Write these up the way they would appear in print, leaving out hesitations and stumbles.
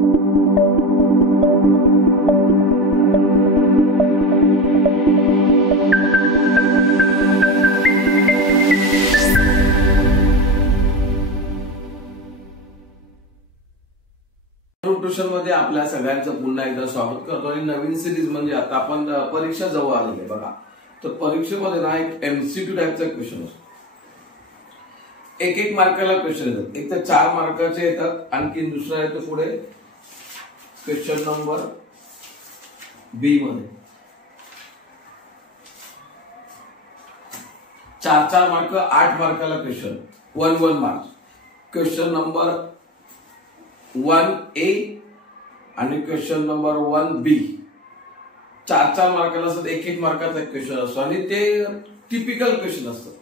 Tuition मध्ये आपल्या सगळ्यांचं पुन्हा एकदा स्वागत करतो आणि नवीन सिरीज म्हणजे आता आपण परीक्षा जवळ आलेली बघा. तर परीक्षेमध्ये ना एक एमसीक्यू टाईपचा क्वेश्चन असतो. एक मार्काला क्वेश्चन येतात. एक तर 4 मार्काचे येतात, आणखी दुसरा येतो पुढे क्वेश्चन नंबर बी मध्ये 4 मार्क, 8 मार्काला question 1 marks. Question number 1A आणि क्वेश्चन नंबर 1B 4 मार्काला असतात. 1 मार्काचा क्वेश्चन असतो आणि ते टिपिकल क्वेश्चन असतात.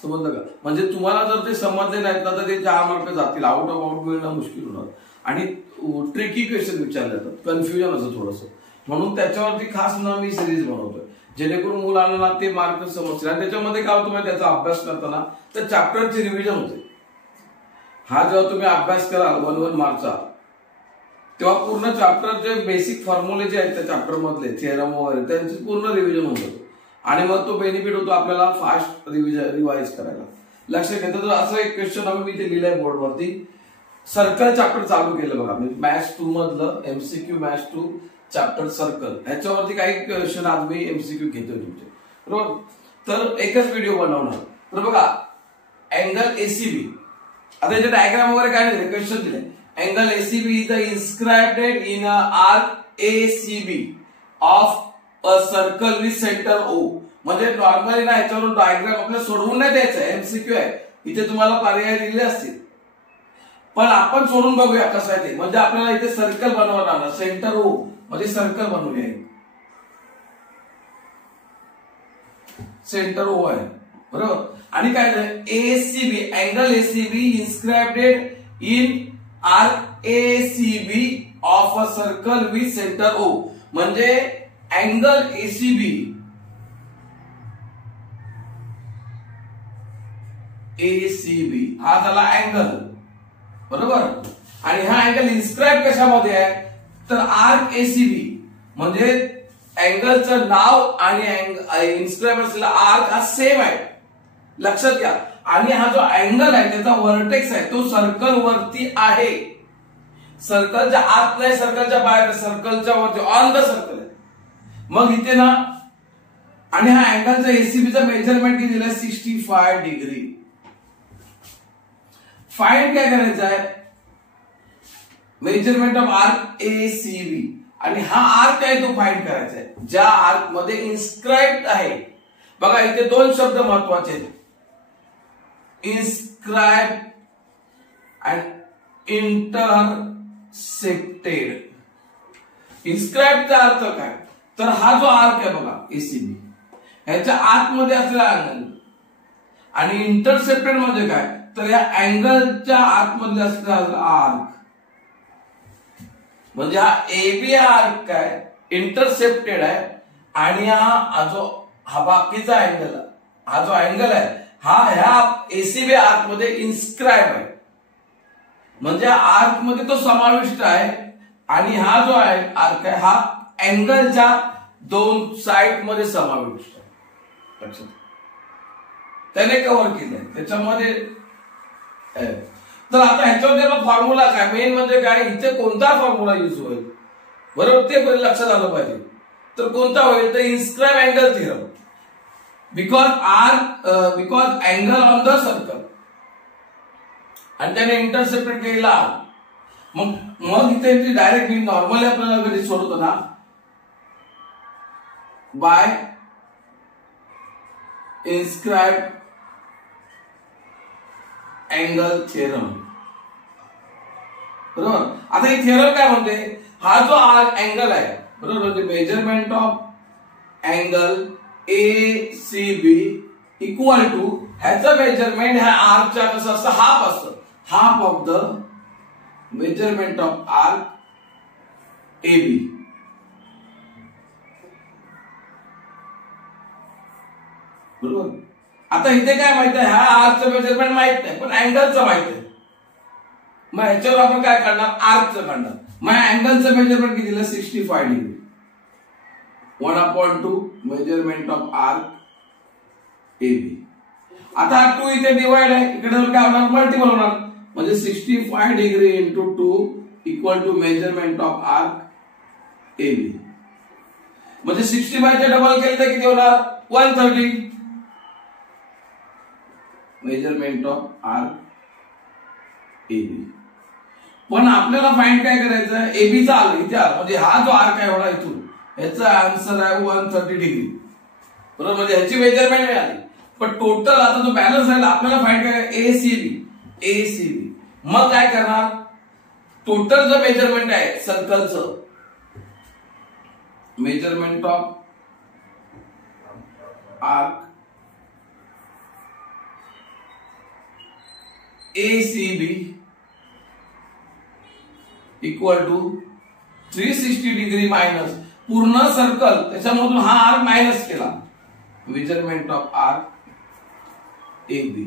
समजलं का? म्हणजे तुम्हाला जर ते समजले नाहीत ना तर ते 4 मार्क जातील. आउट ऑफ आउट मिळणं मुश्किल होणार आणि ट्रिकी क्वेश्चन विचारले जातात. कन्फ्युजन असं थोडंसं. म्हणून त्याच्यावरती खास ना मी सिरीज बनवतोय, जेणेकरून मुलांना ना ते मार्क समजतील. आणि त्याच्यामध्ये काय होतं माहिती, त्याचा अभ्यास करताना तर चॅप्टरची रिव्हिजन होते. हा जेव्हा तुम्ही अभ्यास कराल 1 मार्कचा, तेव्हा पूर्ण चॅप्टरचे बेसिक फॉर्म्युले जे आहेत त्या चॅप्टर मधले थेरम वगैरे त्यांची पूर्ण रिव्हिजन होतं आणि मग तो बेनिफिट होतो आपल्याला फास्ट रिवाइज करायला. लक्षात घेतलं तर असं एक क्वेश्चन आम्ही मी ते लिहिलंय बोर्डवरती. सर्कल चॅप्टर चालू केलं बघा मी, मॅथ्स 2 मधलं एमसीक्यू मॅथ्स 2 चॅप्टर सर्कल. ह्याच्यावरती काही क्वेश्चन आज मी एमसीक्यू घेतोय तुमचे, बरोबर. तर एकच व्हिडिओ बनवणार. तर बघा अँगल एसीबी, आता याचे डायग्राम वगैरे काय दिले, क्वेश्चन दिले. Angle ACB is inscribed in a arc ACB of a circle with centre O. म्हणजे नॉर्मली ना याच्यावरून डायग्राम आपल्याला सोडवून नाही द्यायचं, एमसीक्यू आहे. इथे तुम्हाला पर्याय दिलेले असतील, पण आपण सोडून बघूया कसं आहे ते. म्हणजे आपल्याला इथे सर्कल बनवणार, सेंटर ओ म्हणजे सर्कल बनवूया. सेंटर ओ आहे, बरोबर. आणि काय झालं, ACB angle ACB inscribed in arc ACB of a circle with centre O. म्हणजे अँगल एसीबी हा झाला अँगल, बरोबर. आणि हा अँगल इन्स्क्राइब कशामध्ये आहे तर आर्क एसीबी. म्हणजे अँगलचं नाव आणि इन्स्क्राइब असलेला आर्क हा सेम आहे, लक्षात घ्या. आणि हा जो अँगल आहे त्याचा व्हर्टेक्स आहे तो सर्कल वरती आहे. सर्कलच्या आत नाही, सर्कलच्या बाहेर, सर्कलच्या वरती ऑन द सर्कल आहे. मग इथे ना, आणि हा अँगलचा एसीबीचा मेजरमेंट किती दिलाय 65 डिग्री. फाइंड काय करायचं आहे, मेजरमेंट ऑफ आर्क एसीबी. आणि हा आर्क आहे तो फाइंड करायचा आहे ज्या आर्क मध्ये इन्स्क्राइब्ड आहे. बघा इथे 2 शब्द महत्वाचे आहेत, इन्स्क्राइब अँड इंटरसेप्टेड. इन्स्क्राइबचा अर्थ काय तर हा जो आर्क आहे बघा एसीबी, ह्याच्या आतमध्ये असलेला अँगल. आणि इंटरसेप्टेड म्हणजे काय तर या अँगलच्या आतमध्ये असलेला आर्क. म्हणजे हा एबी आर्क काय इंटरसेप्टेड आहे आणि हा बाकीचा अँगल, हा जो अँगल आहे हा ह्या एसीबी आर्क मध्ये इन्स्क्राइब आहे. म्हणजे आर्क मध्ये तो समाविष्ट आहे. आणि हा जो आहे आर्क आहे हा अँगलच्या 2 साइड मध्ये समाविष्ट आहे. लक्षात त्याने कव्हर केलंय त्याच्यामध्ये. तर आता ह्याच्यावर फॉर्म्युला काय, मेन म्हणजे काय, इथे कोणता फॉर्म्युला यूज होईल, बरोबर, ते लक्षात आलं पाहिजे. तर कोणता होईल तर inscribe angle theorem. Because angle on the circle आणि त्याने इंटरसेप्टेड केलेला. मग इथे डायरेक्ट मी नॉर्मली आपल्याला कधी सोडवतो ना, बाय इन्स्क्राइब अँगल थिअरम, बरोबर. आता ही थिअरम काय म्हणते, हा जो अँगल आहे, बरोबर, म्हणजे measurement of angle ACB equal to ह्याचं मेजरमेंट ह्या आर्कच्या कसं असतं, हाफ असतं. Half of the measurement of arc AB. बरोबर. आता इथे काय माहित आहे, ह्या आर्कचं मेजरमेंट माहित नाही पण अँगलचं माहित आहे. मग ह्याच्यावर आपण काय काढणार, आर्कचं काढणार. मग अँगलचं मेजरमेंट किती दिलं, 65 degree. 1/2 measurement of arc AB. आता 2 इथे डिवाइड आहे, इकडे काय होणार, मल्टिपल होणार. म्हणजे 65 degree into 2 equal to measurement of arc AB. म्हणजे 65 चे डबल केले तर किती होणार, 130 मेजरमेंट ऑफ आर्क AB. पण आपल्याला फाइंड काय करायचं आहे, एबीचा आलं इथे आलं, म्हणजे हा जो आर्क आहे एवढा इथून, ह्याचा आन्सर आहे 130 डिग्री. बरोबर, म्हणजे ह्याची मेजरमेंट मिळाली. पण टोटल आता जो बॅलन्स राहिला आपल्याला फाइंड करायचं ACB. मग काय करणार, टोटल जो मेजरमेंट आहे सर्कलचं, measurement of arc ACB equal to 360 degree minus पूर्ण सर्कल, त्याच्यामधून हा आर्क मायनस केला, मेजरमेंट ऑफ आर्क AB.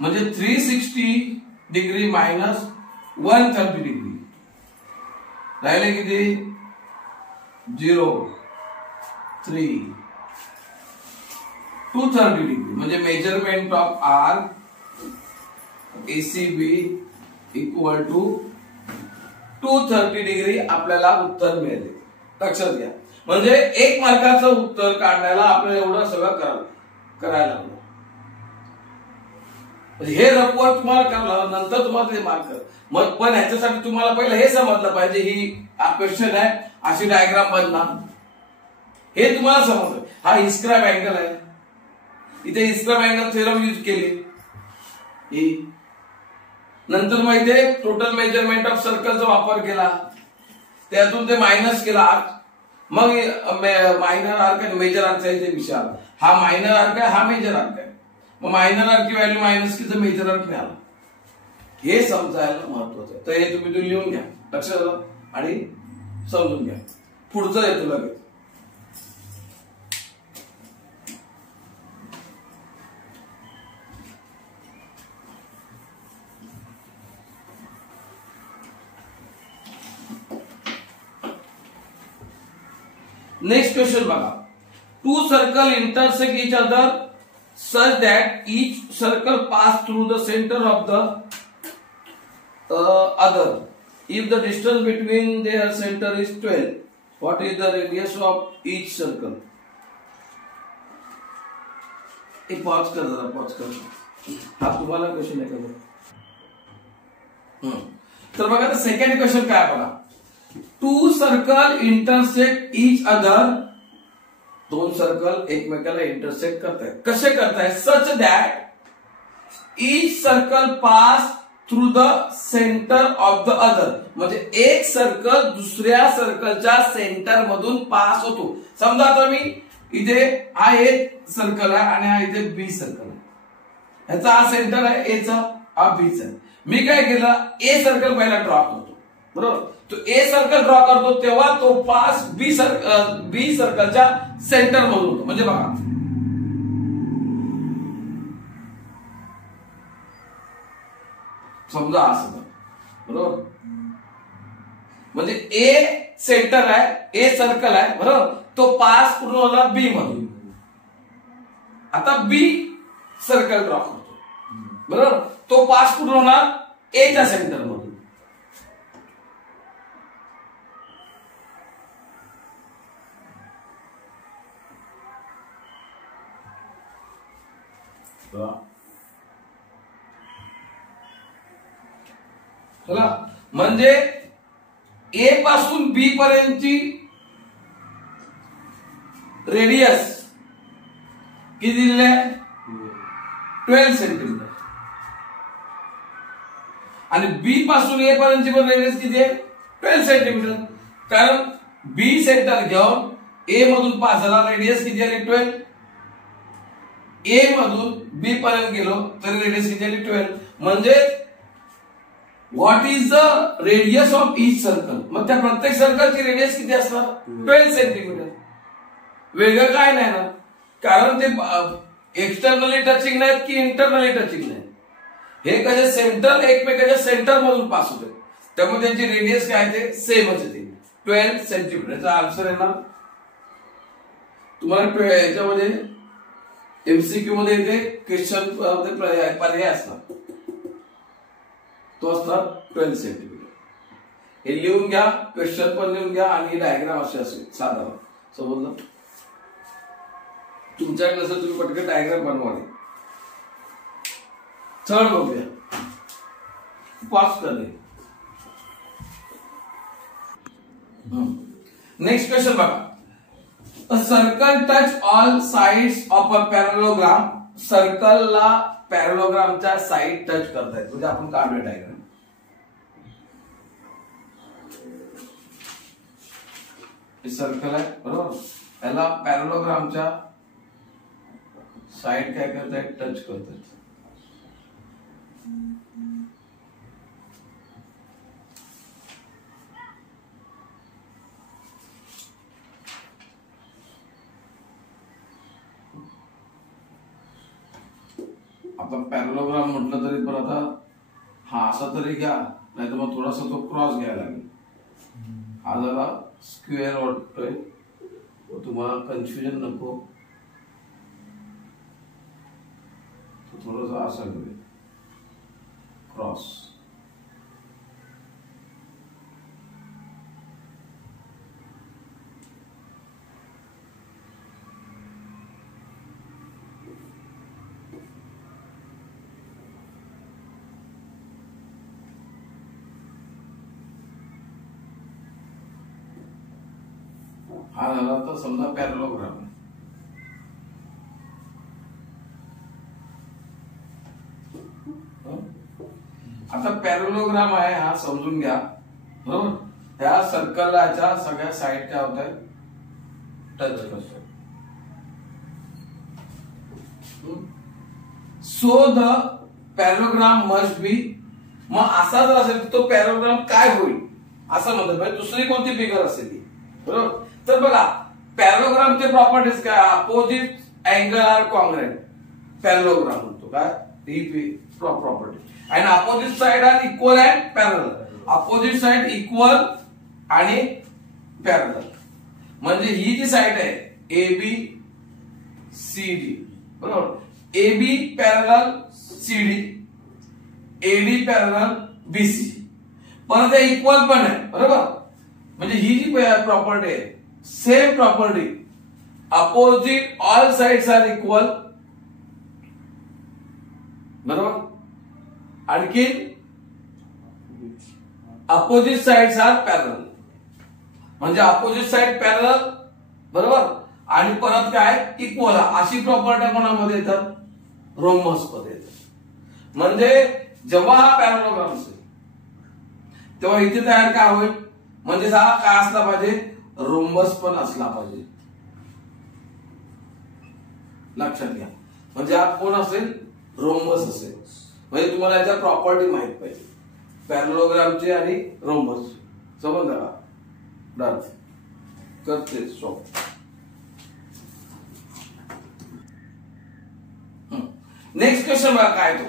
म्हणजे 360 डिग्री मायनस 130 डिग्री राहिले किती, 0 3 230 डिग्री. म्हणजे measurement of arc ACB equal to 230 degree आपल्याला उत्तर मिळेल. लक्षात घ्या, म्हणजे 1 मार्काचं उत्तर काढण्याला आपल्याला एवढं सगळं करायला लागलं. हे रफवर तुम्हाला करावं, नंतर तुम्हाला ते मार्क कर. मग पण ह्याच्यासाठी तुम्हाला पहिलं हे समजलं पाहिजे, ही क्वेश्चन आहे, अशी डायग्राम बनणार, हे तुम्हाला समजलं. हा इस्क्राब अँगल आहे, इथे इस्क्राब अँगल थेरम यूज केली. नंतर मग इथे टोटल मेजरमेंट ऑफ सर्कलचा वापर केला, त्यातून ते मायनस केला. मग मायनर आर्क आणि मेजर आर्कचा इथे विचार, हा मायनर आर्क आहे, हा मेजर आर्क आहे. मग मायनर आर्क ची व्हॅल्यू मायनस केली तर मेजर आर्क मिळाला. हे समजायला महत्वाचं आहे. तर हे तुम्ही लिहून घ्या, लक्षात आलं, आणि समजून घ्या. पुढचं येतो लगेच. नेक्स्ट क्वेश्चन बघा. 2 circle intersect each other such that each circle pass through the center of the other. If the distance between their center is 12, what is the radius of each circle? एक pause कर जरा, pause कर. हा तुम्हाला question आहे का? तर बघा, सेकंड क्वेश्चन काय बघा. 2 circle intersect each other. 2 circle एकमेकाला इंटरसेक्ट करतायत. कसे करतायत? Such that each circle pass through the centre of the other. म्हणजे एक सर्कल दुसऱ्या सर्कलच्या सेंटर मधून पास होतो. समजा आता मी इथे हा एक सर्कल आहे आणि हा इथे बी सर्कल आहे, ह्याचा हा सेंटर आहे एचा, हा बीचा आहे. मी काय केलं, ए सर्कल पहिला ड्रॉ करतो. बरोबर, तो ए सर्कल ड्रॉ करतो तेव्हा तो पास बी सर्कलच्या सेंटर मधून होतो. म्हणजे बघा, समजा असं, बरोबर, म्हणजे ए सेंटर आहे, ए सर्कल आहे, बरोबर, तो पास पूर्ण होणार बी मधून. आता बी सर्कल ड्रॉ करतो, बरोबर, तो पास पूर्ण होणार एच्या सेंटर मधून. चला, म्हणजे ए पासून बी पर्यंतची रेडियस किती दिलेली आहे? 12 सेंटीमीटर. आणि बी पासून ए पर्यंतची पण रेडियस किती आहे? 12 सेंटीमीटर. कारण बी सेंटर घेऊन ए मधून पास झाला, रेडियस किती आली? 12. ए मधून बी पर्यंत गेलो तर रेडियस किती आली? 12. म्हणजे what is the radius of each circle. मग त्या प्रत्येक सर्कलची रेडियस किती असणार? 12 सेंटीमीटर. वेगळं काय नाही ना, कारण ते एक्सटर्नली टचिंग नाहीत की इंटरनली टचिंग नाहीत. हे कसे सेंटर एकमेकाच्या सेंटर मधून पास होते, त्यामुळे त्यांची रेडियस काय ते सेमच येते 12 सेंटीमीटर. याचा आन्सर येणार तुम्हाला याच्यामध्ये एमसीक्यू मध्ये येते, क्वेश्चन मध्ये पर्याय असणार, तो असणार 12 सेंटीमीटर. हे लिहून घ्या, क्वेश्चन पण लिहून घ्या आणि डायग्राम असे असेल साधारण. समजलं? तुमच्याकडे नसेल तुम्ही पटकन डायग्राम बनवा. चल बघूया, पास करणे. नेक्स्ट क्वेश्चन बघा. A circle touch all sides of a parallelogram. सर्कलला पॅरलोग्रामच्या साइड टच करतायत, म्हणजे आपण काढूया डायग्राम. हे सर्कल आहे बरोबर, याला पॅरलोग्रामच्या साइड काय करतायत, टच करतायत. आता पॅरलोग्राम म्हटलं तरी पण आता हा असा तरी घ्या, नाही तर मग थोडासा तो क्रॉस घ्यायला लागेल. हा जरा स्क्वेअर वाटतोय, तुम्हाला कन्फ्युजन नको, थोडासा असा घेऊया क्रॉस. हा झाला तर समजा पॅरलोग्राम. आता पॅरलोग्राम आहे हा, समजून घ्या बरोबर. त्या सर्कलच्या सगळ्या साइड काय होत आहे, टच करतो. So the parallelogram must be. मग असा जर असेल तो पॅरलोग्राम काय होईल असं म्हणतात, म्हणजे दुसरी कोणती फिगर असेल ती बरोबर. तर बघा पॅरलोग्रामचे प्रॉपर्टीज काय, opposite angle are congruent. Parallelogram म्हणतो काय, ही प्रॉपर्टी. आणि opposite side are equal and parallel. Opposite side equal आणि पॅरलल, म्हणजे ही जी साइड आहे ए बी सी डी बरोबर, A B parallel C D, AD parallel BC, पण ते इक्वल पण आहे बरोबर. म्हणजे ही जी प्रॉपर्टी आहे same property, opposite all sides are equal बरोबर. आणखी अपोजिट साइड्स आर पॅरलल, म्हणजे अपोजिट साइड पॅरलल बरोबर, आणि परत काय इक्वल. अशी प्रॉपर्टी कोणामध्ये येतात, रोमस मध्ये येतात. म्हणजे जेव्हा हा पॅरलोग्राम असेल तेव्हा इथे तयार काय होईल, म्हणजे हा काय असला पाहिजे, रोमबस पण असला पाहिजे. लक्षात घ्या, म्हणजे हा कोण असेल, रोमबस असेल. म्हणजे तुम्हाला याच्या प्रॉपर्टी माहित पाहिजे, पॅरलोग्रामची आणि रोमबस. समजलं का? डन, करते सॉल्व. नेक्स्ट क्वेश्चन बघा काय तो.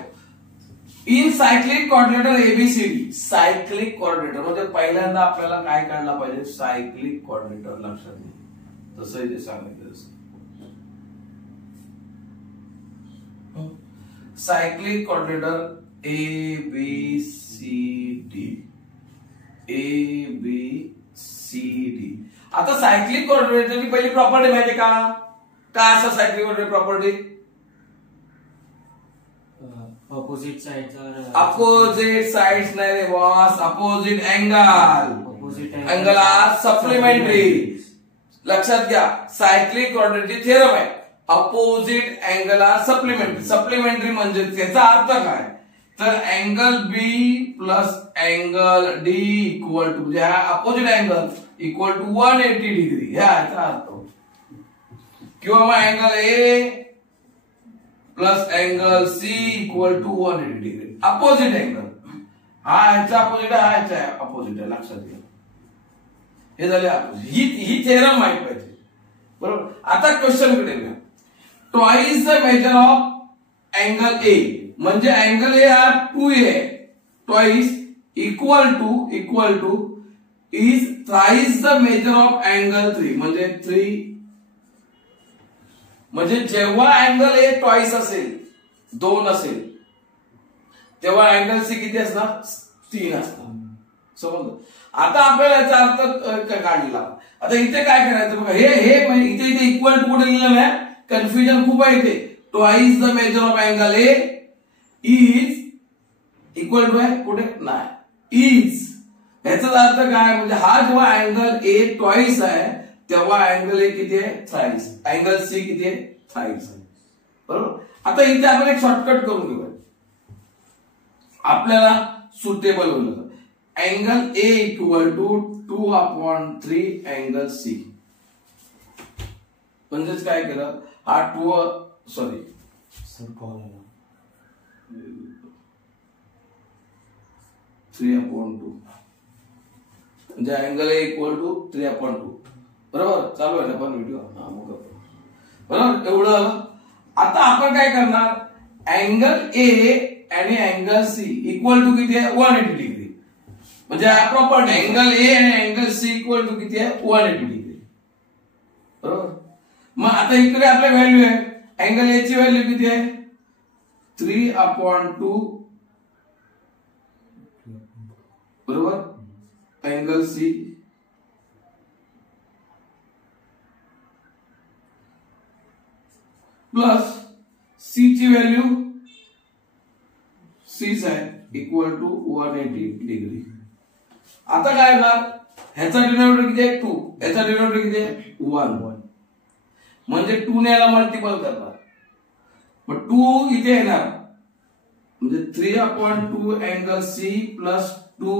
In cyclic coordinator ABCD. Cyclic coordinator म्हणजे पहिल्यांदा आपल्याला काय काढला पाहिजे, सायक्लिक कोऑर्डिनेटर. लक्षात घ्या, तसंही ते सांगितलं. Cyclic coordinator A B C D, A B C D. आता सायक्लिक कोऑर्डिनेटरची पहिली प्रॉपर्टी माहिती का, काय असं cyclic coordinator property, opposite sides नाही रे boss, opposite angle are supplementary. लक्षात घ्या, सायक्लिक कोऑर्डिनेटची थेरम आहे, opposite angle are supplementary. Supplementary म्हणजे त्याचा अर्थ काय, तर angle B plus angle D equal to, म्हणजे हा opposite angle equal to 180 degree, ह्याचा अर्थ. किंवा मग angle A plus angle C equal to 180 degree. Opposite angle, हा ह्याचा अपोजिट आहे, हा ह्याचा अपोजिट आहे. लक्षात घ्या, हे झाले अपोजिट. ही थेरम माहित पाहिजे बरोबर. आता क्वेश्चन कडे घ्या. Twice the measure of angle ए. म्हणजे अँगल ए हा 2a twice equal two is thrice the measure of angle 3 म्हणजे 3 म्हणजे जेव्हा अँगल ए ट्वाइस असेल 2 असेल तेव्हा अँगल सी किती असणार 3 असणार. समजलं. आता आपल्याला याचा अर्थ काढला. आता इथे काय करायचं बघा हे इथे इक्वल टू कुठे लिहिलं ना कन्फ्युजन खूप आहे इथे. Twice the measure of angle A is equal to आहे कुठे नाही इज. याचा अर्थ काय म्हणजे हा जेव्हा अँगल ए ट्वाइस आहे तेव्हा अँगल ए किती आहे थ्राइस. अँगल सी किती आहे थ्राइस. बरोबर. आता इथे आपण एक शॉर्टकट करून घेऊया आपल्याला सुटेबल होईल. Angle A equal to 2/3 angle C. म्हणजेच काय केलं हा 3/2 म्हणजे अँगल ए इक्वल टू 3/2. बरोबर. चालू आहे ना पण व्हिडिओ. बरोबर एवढं. आता आपण काय करणार अँगल ए आणि अँगल सी इक्वल टू किती आहे 180 डिग्री. म्हणजे प्रॉपर अँगल ए आणि अँगल सी इक्वल टू किती आहे 180 डिग्री. बरोबर. मग आता इकडे आपल्या व्हॅल्यू आहे अँगल ए ची व्हॅल्यू किती आहे 3/2 बरोबर अँगल सी प्लस सी ची व्हॅल्यू 6 आहे इक्वल टू 180 डिग्री. आता काय होणार ह्याचा डिनोमिनेटर किती आहे 2 ह्याचा डिनोमिनेटर किती आहे 1 म्हणजे 2 ने याला मल्टिपल करणार. मग 2 इथे येणार म्हणजे 3/2 angle C plus 2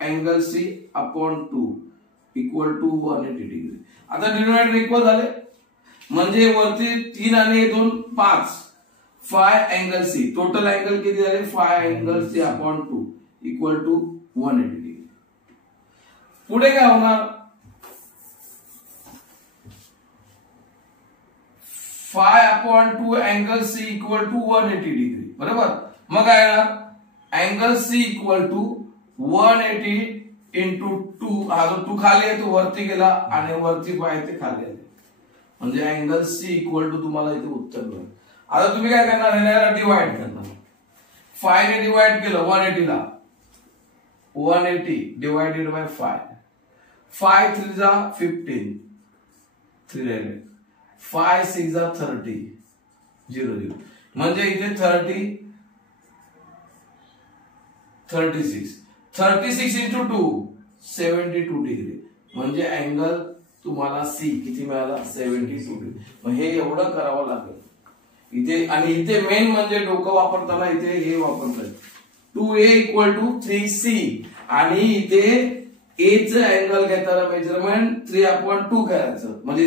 angle C upon 2 equal to 180 degree. आता डिनोमिनेटर इक्वल झाले म्हणजे वरती 3 आणि 2 5 5 अँगल सी टोटल अँगल किती झाले 5 angle C upon 2 equal to 180 degree. पुढे काय होणार 5/2 angle C equal to 180 degree. बरोबर. मग काय angle C equal to 180 into 2 हा जो 2 खाली आहे तो वरती गेला आणि वरती 5 ते खाली आले म्हणजे अँगल सी इक्वल टू तुम्हाला इथे उत्तर मिळेल. आता तुम्ही काय करणार याला डिवाइड करणार 5 ने डिवाइड केलं 180 ला 180 डिवाइडेड बाय 5 5 3 जा 15 3 राहिले 5 6 जा 30 0 म्हणजे इथे 36 इंटू 2 72 डिग्री म्हणजे अँगल तुम्हाला सी किती मिळाला 72 डिग्री. मग हे एवढं करावं लागेल इथे. आणि इथे मेन म्हणजे डोकं वापरताना इथे हे वापरतात 2a इक्वल टू 3c आणि इथे ए चं अँगल घेताना मेजरमेंट 3/2 करायचं म्हणजे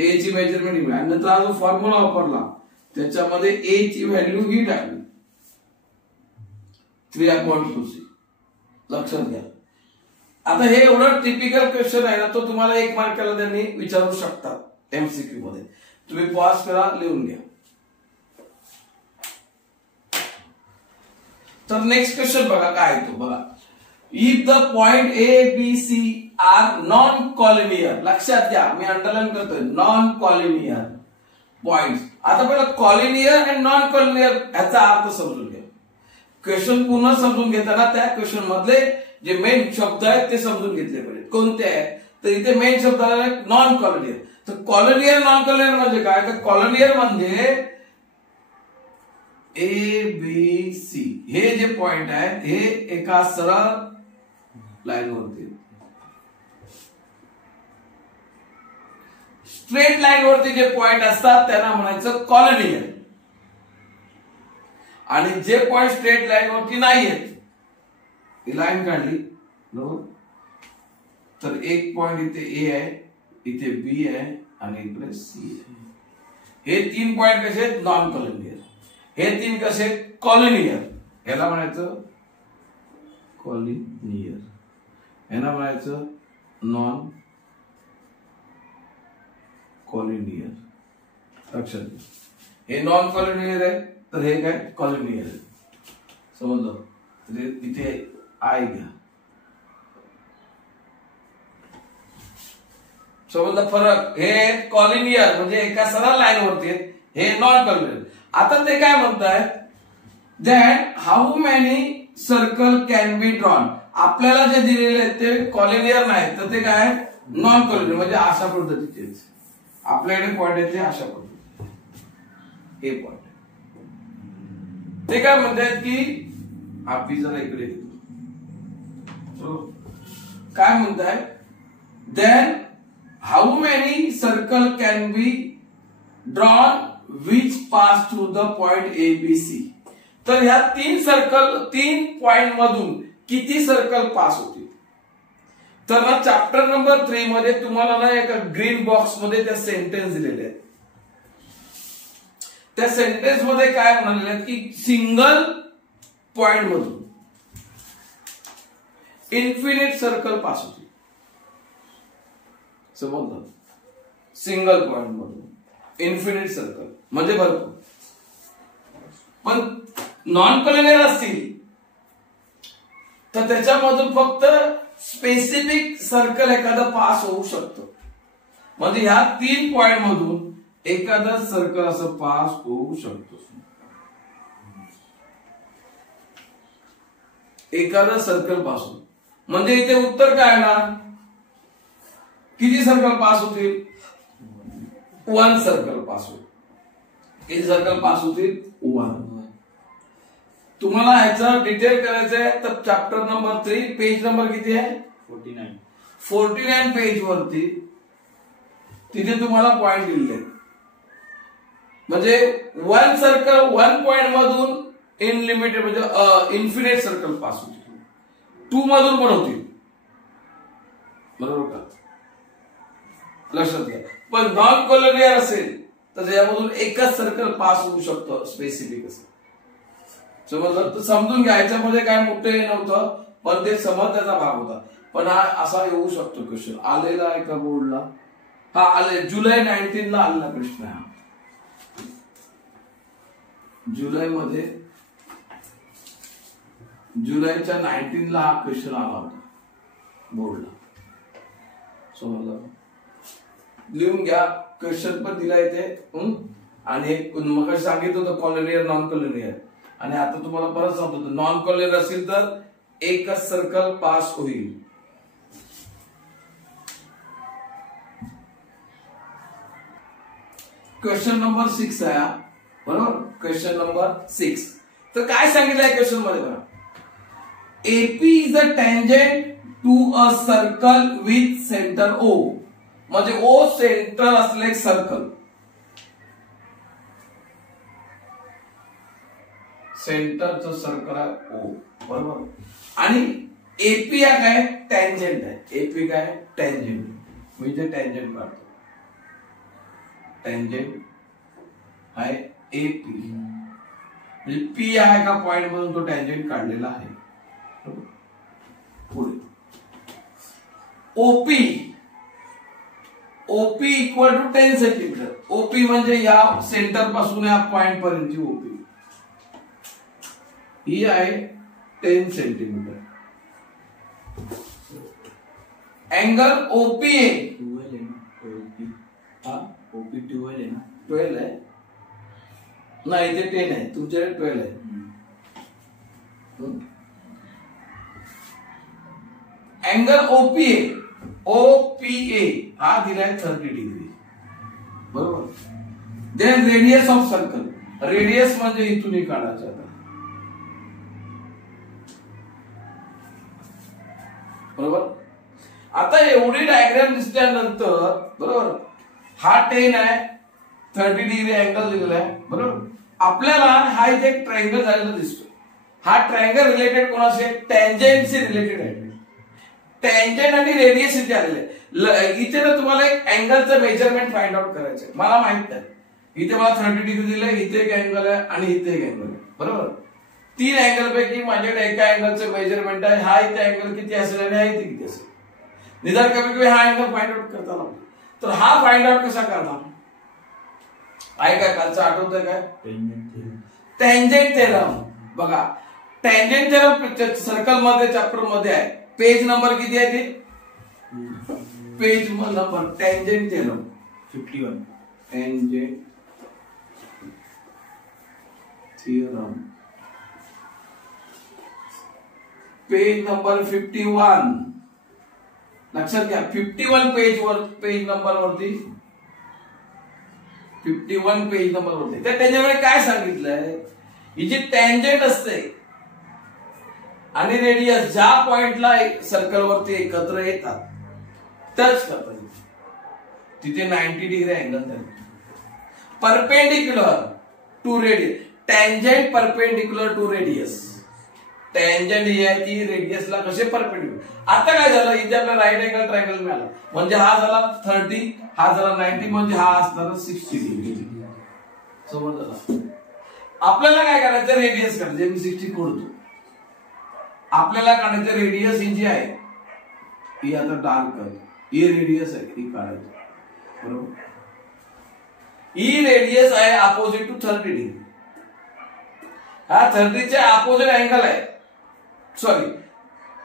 ए ची मेजरमेंट आणि नंतर हा जो फॉर्म्युला वापरला त्याच्यामध्ये ए ची व्हॅल्यू ही टाकली 3/2c. लक्षात घ्या. आता हे एवढं टिपिकल क्वेश्चन आहे ना तो तुम्हाला 1 मार्काला त्यांनी विचारू शकतात एमसीक्यू मध्ये. तुम्ही पॉज करा लिहून घ्या. तर नेक्स्ट क्वेश्चन बघा काय येतो बघा. If the point A B C are non collinear. लक्षात घ्या मी अंडरलाईन करतोय नॉन कॉलिनियर पॉइंट. आता पहिला कॉलिनियर आणि नॉन कॉलिनियर याचा अर्थ समजून घ्या. क्वेश्चन पूर्ण समजून घेताना त्या क्वेश्चन मधले जे मेन शब्द आहेत ते समजून घेतले पाहिजे. कोणते आहेत तर इथे मेन शब्द आला नॉन कॉलिनियर. तर कॉलिनियर नॉन कॉलिनियर म्हणजे काय तर कॉलिनियर म्हणजे ए बी सी हे जे पॉइंट आहेत हे एका सरळ लाईन वरती स्ट्रेट लाईन वरती जे पॉइंट असतात त्यांना म्हणायचं कॉलिनियर. आणि जे पॉइंट स्ट्रेट लाईन वरती नाही आहेत ही लाईन काढली बरोबर तर एक पॉइंट इथे ए आहे इथे बी आहे आणि इकडे सी आहे. हे 3 पॉइंट कसे आहेत नॉन कॉलिनियर. हे 3 कसे कॉलिनियर. याला म्हणायचं कॉलिनियर याला म्हणायचं नॉन कॉलिनियर. लक्षात हे नॉन कॉलिनियर आहे तर हे काय कॉलिनियर आहे. समजलं. तर इथे आय घ्या. समजलं फरक. हे कॉलिनियर म्हणजे एका सरळ लाईन वरती आहेत, हे नॉन कॉलिनियर. आता ते काय म्हणताय, that how many circle can be drawn. आपल्याला जे दिलेले आहेत ते कॉलिनियर नाही, तर ते काय नॉन कॉलिनियर म्हणजे अशा पद्धतीचे. आपल्याकडे पॉइंट आहेत ते अशा पद्धतीचे. हे पॉइंट ते काय म्हणतात की आपली जरा इकडे काय म्हणताय, then how many circle can be drawn which pass through the point A B C. तर ह्या तीन पॉइंट मधून किती सर्कल पास होतील. तर ना चॅप्टर नंबर 3 मध्ये तुम्हाला ना एका ग्रीन बॉक्स मध्ये त्या सेंटेन्स दिलेले आहेत. त्या सेंटेन्स मध्ये काय म्हणालेले आहेत की सिंगल पॉइंट मधून इन्फिनिट सर्कल पास होतील. समजलं. सिंगल पॉइंट मधून इन्फिनिट सर्कल म्हणजे भरपूर. पण नॉन कॉलिनियर असतील तर त्याच्यामधून फक्त स्पेसिफिक सर्कल एखादं पास होऊ शकतं. म्हणजे ह्या 3 पॉइंट मधून एखादा सर्कल असं पास होऊ शकतो. एखादा सर्कल पास होतो. म्हणजे इथे उत्तर काय येणार, किती सर्कल पास होतील, 1 सर्कल पास होईल. किती सर्कल पास होतील, 1. तुम्हाला ह्याचं डिटेल करायचं आहे तर चॅप्टर नंबर 3 पेज नंबर किती आहे, 49 पेज वरती तिथे तुम्हाला पॉइंट दिलेले आहेत. म्हणजे 1 सर्कल 1 पॉइंट मधून इनलिमिटेड म्हणजे इन्फिनिट सर्कल पास होतील. 2 मधून पण होतील. बरोबर का, लक्षात घ्या. पण नॉन कॉलिनियर असेल तर त्याच्यामधून एकच सर्कल पास होऊ शकतं स्पेसिफिक असं. समजलं. तर समजून घ्या. याच्यामध्ये काय मोठं हे नव्हतं पण ते समजण्याचा भाग होता. पण हा असा येऊ शकतो क्वेश्चन. आलेला आहे का बोर्डला, हा आले जुलै 19 ला आलेला प्रश्न आहे. जुलैच्या 19 ला हा क्वेश्चन आला होता बोर्डला. समजलं. लिहून घ्या. क्वेश्चन पण दिला इथे आणि मग सांगितलं होतं कॉलिनियर नॉन कॉलिनियर. आणि आता तुम्हाला परत सांगतो, नॉन कॉलिनियर असेल तर एकच सर्कल पास होईल. क्वेश्चन नंबर 6 आहे बरोबर. क्वेश्चन नंबर 6 तर काय सांगितलंय क्वेश्चन मध्ये बघा. AP is a tangent to a circle with centre O. म्हणजे ओ सेंटर असलेलं एक सर्कल. सेंटरचं सर्कल आहे ओ बरोबर. आणि एपी हा काय टँजंट आहे. एपी काय टँजंट. मी जे टँजंट काढतो टँजंट आहे एपी. म्हणजे पी आहे का पॉइंट मधून तो टँजंट काढलेला आहे. पुढे OP. OP equal to 10 centimetre. OP म्हणजे या सेंटर पासून या पॉइंट पर्यंतची ओपी ही आहे 10 सेंटीमीटर. अँगल ओपीए 12 आहे ना. ओपी 12 आहे ना. 12 आहे नाही, इथे 10 आहे. तुमच्याकडे 12 आहे. अँगल ओपीए हा दिलाय 30 डिग्री बरोबर. Then radius of circle. Radius म्हणजे इथून काढायचं आता बरोबर. आता एवढी डायग्राम दिसल्यानंतर बरोबर हा 10 आहे, 30 डिग्री अँगल दिलेला आहे बरोबर. आपल्याला हा इथे एक ट्रायंगल झालेला दिसतो. हा ट्रायंगल रिलेटेड कोणाशी, टँजंटशी रिलेटेड आहे. टँजंट आणि रेडियस इथे आलेले. इथे ना तुम्हाला एक अँगलचं मेजरमेंट फाइंड आउट करायचं आहे. मला माहित नाही, इथे मला 30 डिग्री दिलंय, इथे एक अँगल आहे आणि इथे एक अँगल आहे बरोबर. 3 अँगल पैकी माझ्याकडे एका अँगलचं मेजरमेंट आहे. हा इथे अँगल किती असेल आणि हा इथे किती असेल. निदान कमी कमी हा अँगल फाइंड आउट करता आला. तर हा फाइंड आउट कसा करणार आहे काय, कालचं आठवतंय काय. टँजंट थेरम बघा, टँजंट थेरम सर्कल मध्ये चॅप्टर मध्ये आहे. पेज नंबर किती आहे ते? Page number tangent theorem 51. Tangent theorem page number 51. लक्षात घ्या 51 पेज नंबर वरती 51 पेज नंबर वरती त्या टँजंटमध्ये काय सांगितलंय, ही जी टँजंट असते आणि रेडियस ज्या पॉइंटला सर्कल वरती एकत्र येतात टच करतात तिथे 90 डिग्री अँगल झाले. Perpendicular to radius, tangent perpendicular to radius. Tangent ही आहे ती रेडियसला कसे परपेंडिक्युलर. आता काय झालं, इथे आपला राईट अँगल ट्रायंगल मिळाला म्हणजे हा झाला 30, हा झाला 90, म्हणजे हा असणार 60 डिग्री. समजलं? आपल्याला काय करायचं, रेडियस काढायचं. मी 60 कोडतो. आपल्याला काढायचं रेडियस ही जी आहे ही आता डार्क कर, ही रेडियस आहे ही काढायची. बरोबर, ही रेडियस आहे अपोजिट टू 30 डिग्री. हा 30 च्या अपोजिट अँगल आहे, सॉरी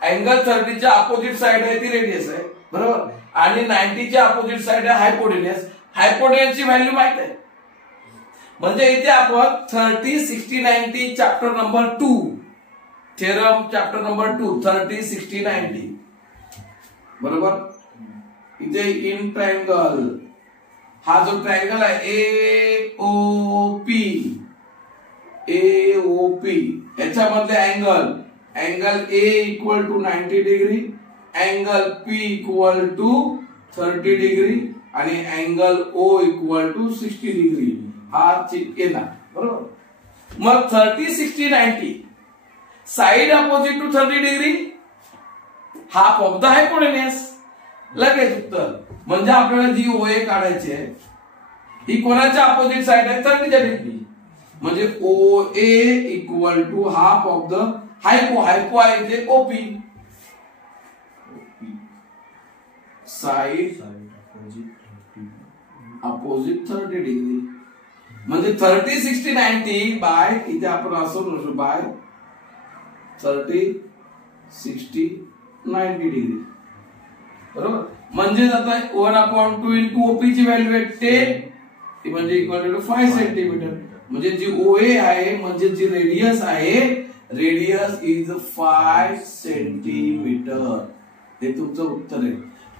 अँगल 30 च्या अपोजिट साइड आहे ती रेडियस आहे. बरोबर, आणि 90 च्या अपोजिट साइड आहे हायपोटेन्युस. हायपोटेन्युसची व्हॅल्यू माहित आहे म्हणजे इथे आपण 30, 60, 90 chapter number 2 theorem chapter number 2 30, 60, 90. बरोबर, इथे इन ट्रायंगल हा जो ट्रायंगल आहे AOP याच्यामधले angle A equal to 90 degree, angle P equal to 30 degree आणि angle O equal to 60 degree हा येणार. बरोबर, मग 30, 60, 90 side opposite to 30 degree half of the hypotenuse. लगेच उत्तर म्हणजे आपल्याला जी OA काढायची आहे ही कोणाच्या अपोजिट साइड आहे 30 डिग्री, म्हणजे OA equal to half of the hypo आहे इथे OP साइड अपोजिट 30 डिग्री म्हणजे 30, 60, 90 बाय इथे आपण असं बाय 30, 60, 90 डिग्री. बरोबर, म्हणजे आता 1/2 इंटू OP ची व्हॅल्यू आहे 10 म्हणजे इक्वल टू 5 सेंटीमीटर. म्हणजे जी OA आहे म्हणजे जी रेडियस आहे, रेडियस इज 5 सेंटीमीटर. हे तुमचं उत्तर आहे.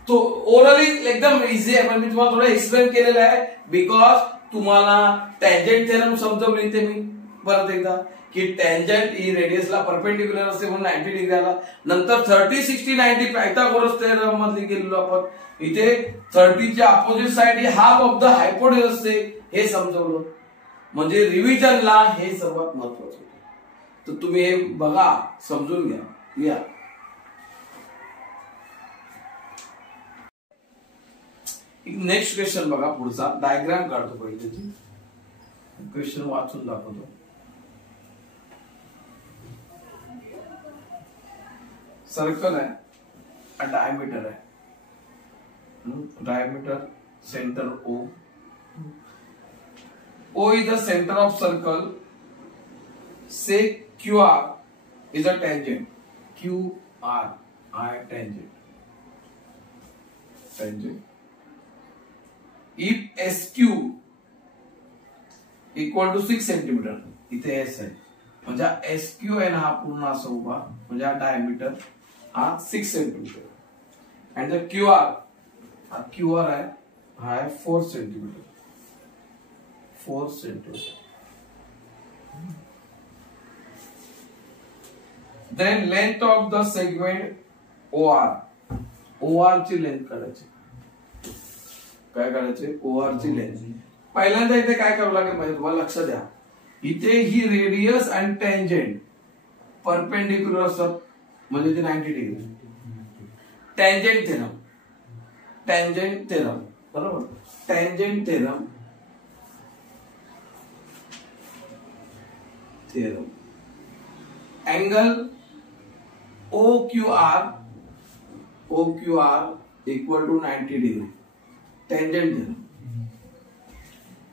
तो ओरली एकदम इझी आहे पण मी तुम्हाला थोडं एक्सप्लेन केलेलं आहे बिकॉज तुम्हाला टँजंट थेरम समजवली ते मी परत एकदा की टँजंट ही रेडियसला परपेंडिक्युलर असते म्हणून 90 डिग्री आला. नंतर 30, 60, 90 पायथागोरस थेरम मध्ये गेलेलो आपण. इथे 30 च्या अपोजिट साइड ही हाफ ऑफ द हायपोटेन्युस असते हे समजवलं. म्हणजे रिव्हिजनला हे सर्वात महत्वाचं होतं. तर तुम्ही हे बघा, समजून घ्या. नेक्स्ट क्वेश्चन बघा, पुढचा डायग्राम काढतो पहिले. क्वेश्चन वाचून दाखवतो. सर्कल आहे, डायमीटर आहे, diameter centre O is the center of circle. Say QR is a tangent. QR tangent. If SQ equal to 6 centimeter, इथे S आहे म्हणजे SQ आहे ना हा पूर्ण असा उभा म्हणजे हा डायमीटर हा 6 सेंटीमीटर and the QR हा QR आहे हा आहे 4 centimetre. 4 centimetre. Then length of the segment OR ची लेंथ काढायची. काय काढायचे? OR ची लेंथ. पहिल्यांदा इथे काय करावं लागेल माहिती तुम्हाला, लक्षात द्या. इथे ही रेडियस आणि टँजंट परपेंडिक्युलर असतात म्हणजे ते 90 डिग्री. टँजंट थेरम बरोबर. Tangent theorem angle OQR equal to 90 degree. Tangent theorem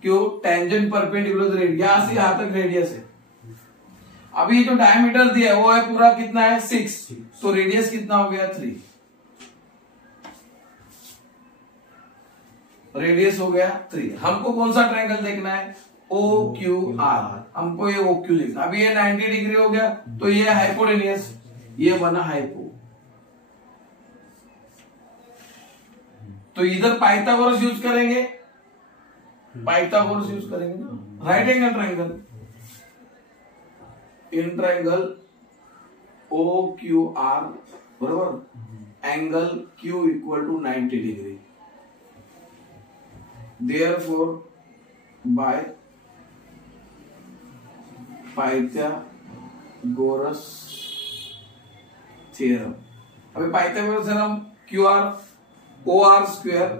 क्यों? टँजंट परपेंडिक्युलर रेडियस, यहाँ तक रेडियस है अभी ये जो डायमीटर दिया है वो है पूरा कितना है 6, तो रेडियस कितना हो गया 3, रेडियस हो गया 3। हमको कौन सा ट्रायंगल देखना है OQR, हमको ये OQ लिखना। अभी ये 90 डिग्री हो गया तो ये हाइपोटेनियस, ये बना हाइपो। तो इधर पाइथागोरस यूज करेंगे, पाइथागोरस यूज करेंगे ना, right angle triangle, in triangle OQR बरोबर, angle Q equal to 90 degree, therefore by Pythagoras theorem. अभी Pythagoras theorem QR OR square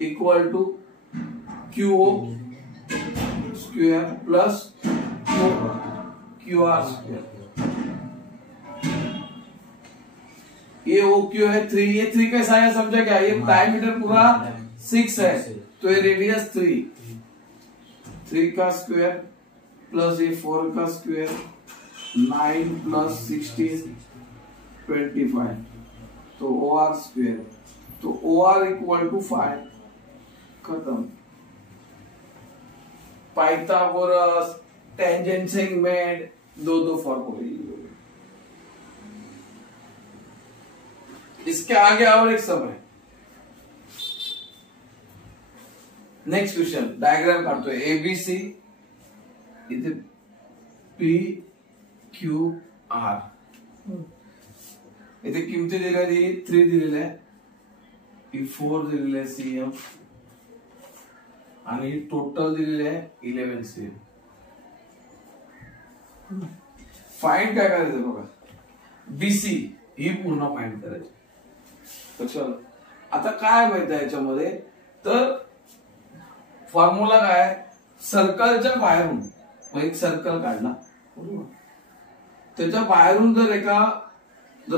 equal to QO square plus QR square, ये OQ है 3, ये 3 कैसा है समझे क्या, ये डायमीटर पूरा 6 है तो ये रेडियस 3 का स्क्वायर प्लस ये 4 का स्क्वायर, 9 प्लस 16 25, तो OR स्क्वायर, तो OR इक्वल टू 5, खत्म। पाइथागोरस, टेंजेंट सेगमेंट, दो फॉर्मूले। इसके आगे और एक सब है। नेक्स्ट क्वेश्चन, डायग्राम काढतो, ABC इथे PQR, इथे किमती दिलेली 3 दिलेल्या आहे, 4 दिलेले आहे CM आणि टोटल दिलेले आहे 11 CM। फाइंड काय करायचं बघा, BC ही पूर्ण फाइंड करायची। तर चल आता काय माहिती आहे याच्यामध्ये, तर फॉर्म्युला काय, सर्कलच्या बाहेरून एक सर्कल काढला बरोबर, त्याच्या बाहेरून जर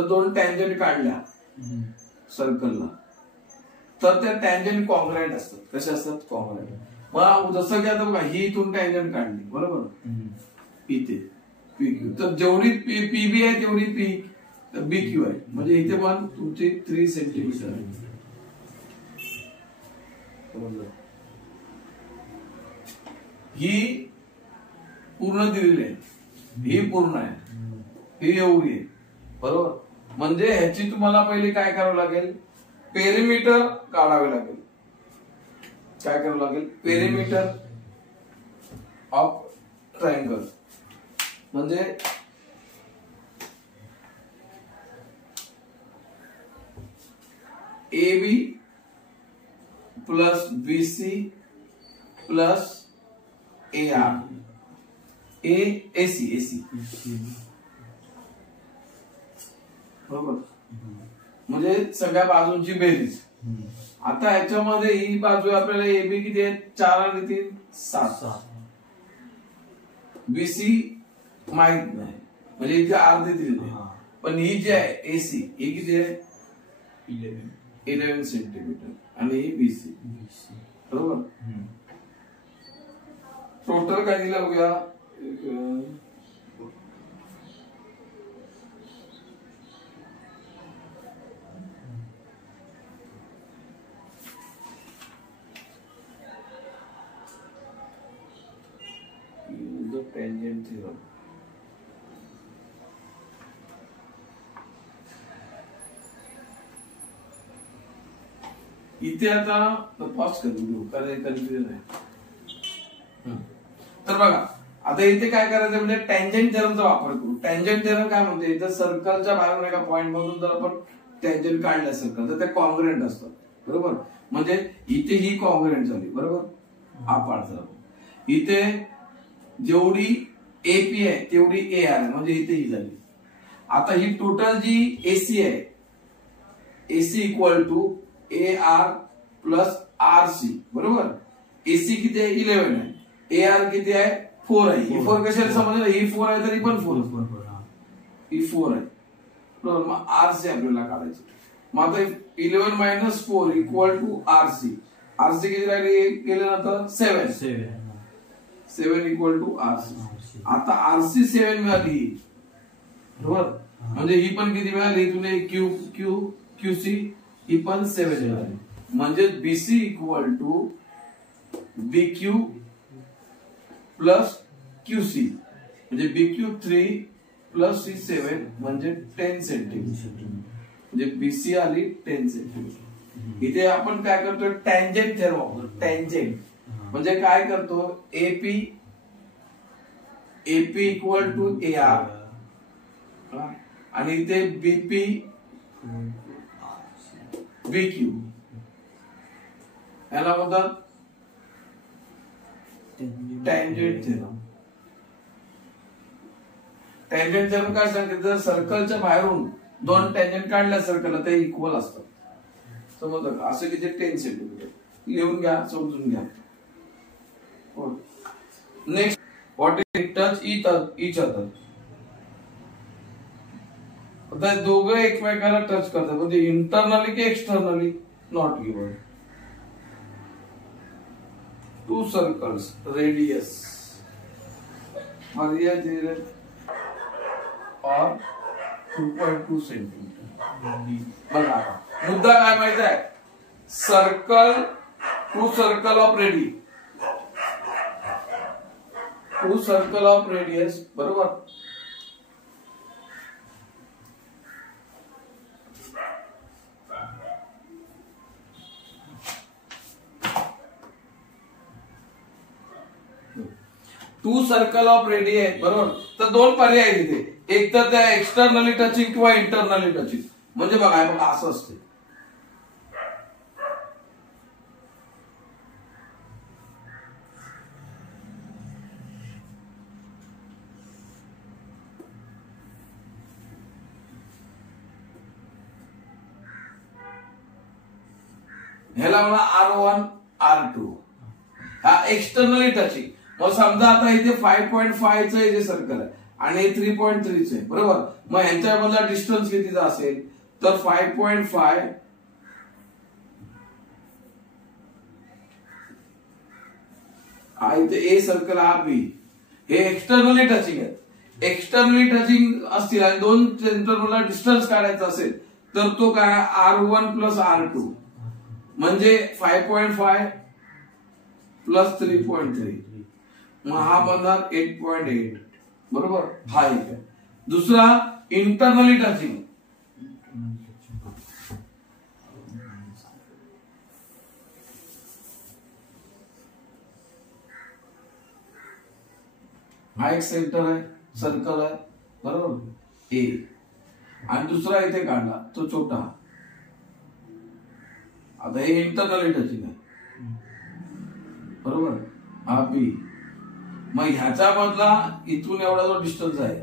2 टँजंट काढल्या सर्कलला तर त्या टँजंट कॉन्ग्रॅंट असतात। कसे असतात, कॉन्ग्रॅंट। मग जसं की आता बघा ही इथून टँजंट काढली बरोबर, इथे PQ, तर जेवढी PB आहे तेवढी BQ आहे, म्हणजे इथे पण तुमची 3 सेंटीमीटर आहे। ही पूर्ण दिलेली आहे, ही पूर्ण आहे, ही एवढी आहे बरोबर, म्हणजे ह्याची तुम्हाला पहिले काय करावं लागेल, पेरिमीटर काढावे लागेल। काय करावं लागेल, पेरिमीटर ऑफ ट्रायंगल, म्हणजे AB plus BC plus AR, AC बरोबर, म्हणजे सगळ्या बाजूंची बेरीज। आता ह्याच्यामध्ये ही बाजू आपल्याला AB किती आहे, 4 आणि 3 7, BC माहित नाही, म्हणजे इथे अर्धी दिली, पण ही जी आहे AC ही किती आहे 11 सेंटीमीटर आणि ही BC बरोबर। टोटल काय दिलं बघूया, टेंजेंट थ्योरम, इथे आता पॉज कर व्हिडिओ, कारण कन्फ्युजन आहे। तर बघा आता इथे काय करायचं, म्हणजे टँजंट थेरमचा वापर करू। टँजंट थेरम काय म्हणते, इथं सर्कलच्या बाहेरून एका पॉइंट मधून जर आपण टँजंट काढल्या सर्कल तर ते कॉन्ग्रॅंट असतात बरोबर, म्हणजे इथे ही कॉन्ग्रॅंट झाली बरोबर, हा पार्ट झाला। इथे जेवढी AP आहे तेवढी AR आहे, म्हणजे इथे ही झाली। आता ही टोटल जी AC आहे, AC equal to AR plus RC बरोबर। AC किती आहे 11 आहे, AR किती आहे 4 आहे, ही 4 कशाला समजलं, ही 4 आहे तरी पण 4, ही 4 आहे बरोबर। मग RC आपल्याला काढायचं, मग आता 11 मायनस 4 इक्वल टू RC किती राहिली, गेले नंतर 7, 7 इक्वल टू RC. आता RC 7 मिळाली बरोबर, म्हणजे ही पण किती मिळाली तुला QC ही पण 7 मिळाली. म्हणजे BC equal to BQ plus QC म्हणजे BQ 3 प्लस C7 म्हणजे 10 सेंटीमीटर. म्हणजे BC आली 10 सेंटीमीटर. इथे आपण काय करतो टँजेंट थेरम वापरतो. टँजेंट म्हणजे काय करतो AP इक्वल टू AR आणि इथे BP BQ याला म्हणतात टँजेंट थेरम. टँजेंट थेरम काय सांगते, जर सर्कलच्या बाहेरून दोन टँजेंट काढल्या सर्कलला ते इक्वल असतात. समजलं का? असं किती 10 सेंटीमीटर लिहून घ्या, समजून घ्या. Next, what is touch each other. आता दोघं एकमेकाला टच करतात, म्हणजे इंटरनली की externally not given. Two circles radius और 2.2 सेंटीमीटर. बघा आता मुद्दा काय माहिती आहे, circle two circle of radius बरोबर. टू सर्कल ऑफ रेडियस बरोबर. तर दोन पर्याय तिथे, एक तर त्या एक्सटर्नली टचिंग किंवा इंटरनली टचिंग. म्हणजे बघा असं असते, ह्याला म्हणा R1 R2 हा एक्सटर्नली टचिंग. मग समजा आता इथे 5.5 चं जे सर्कल आहे आणि 3.3 चे बरोबर. मग यांच्यामधला डिस्टन्स कितीचा असेल तर 5.5 इथे A सर्कल हा B हे एक्सटर्नली टचिंग आहे. एक्सटर्नली टचिंग असतील आणि दोन सेंटरमधला डिस्टन्स काढायचा असेल तर तो काय R1 प्लस R2 म्हणजे 5.5 प्लस 3.3 मग हा बनणार 8.8 बरोबर. हा एक आहे. दुसरा इंटरनली टचिंग, हा एक सेंटर आहे सर्कल आहे बरोबर A आणि दुसरा इथे काढला तो छोटा. आता हे इंटरनली टचिंग आहे बरोबर. हा B. मग ह्याच्या मधला इथून एवढा जो डिस्टन्स आहे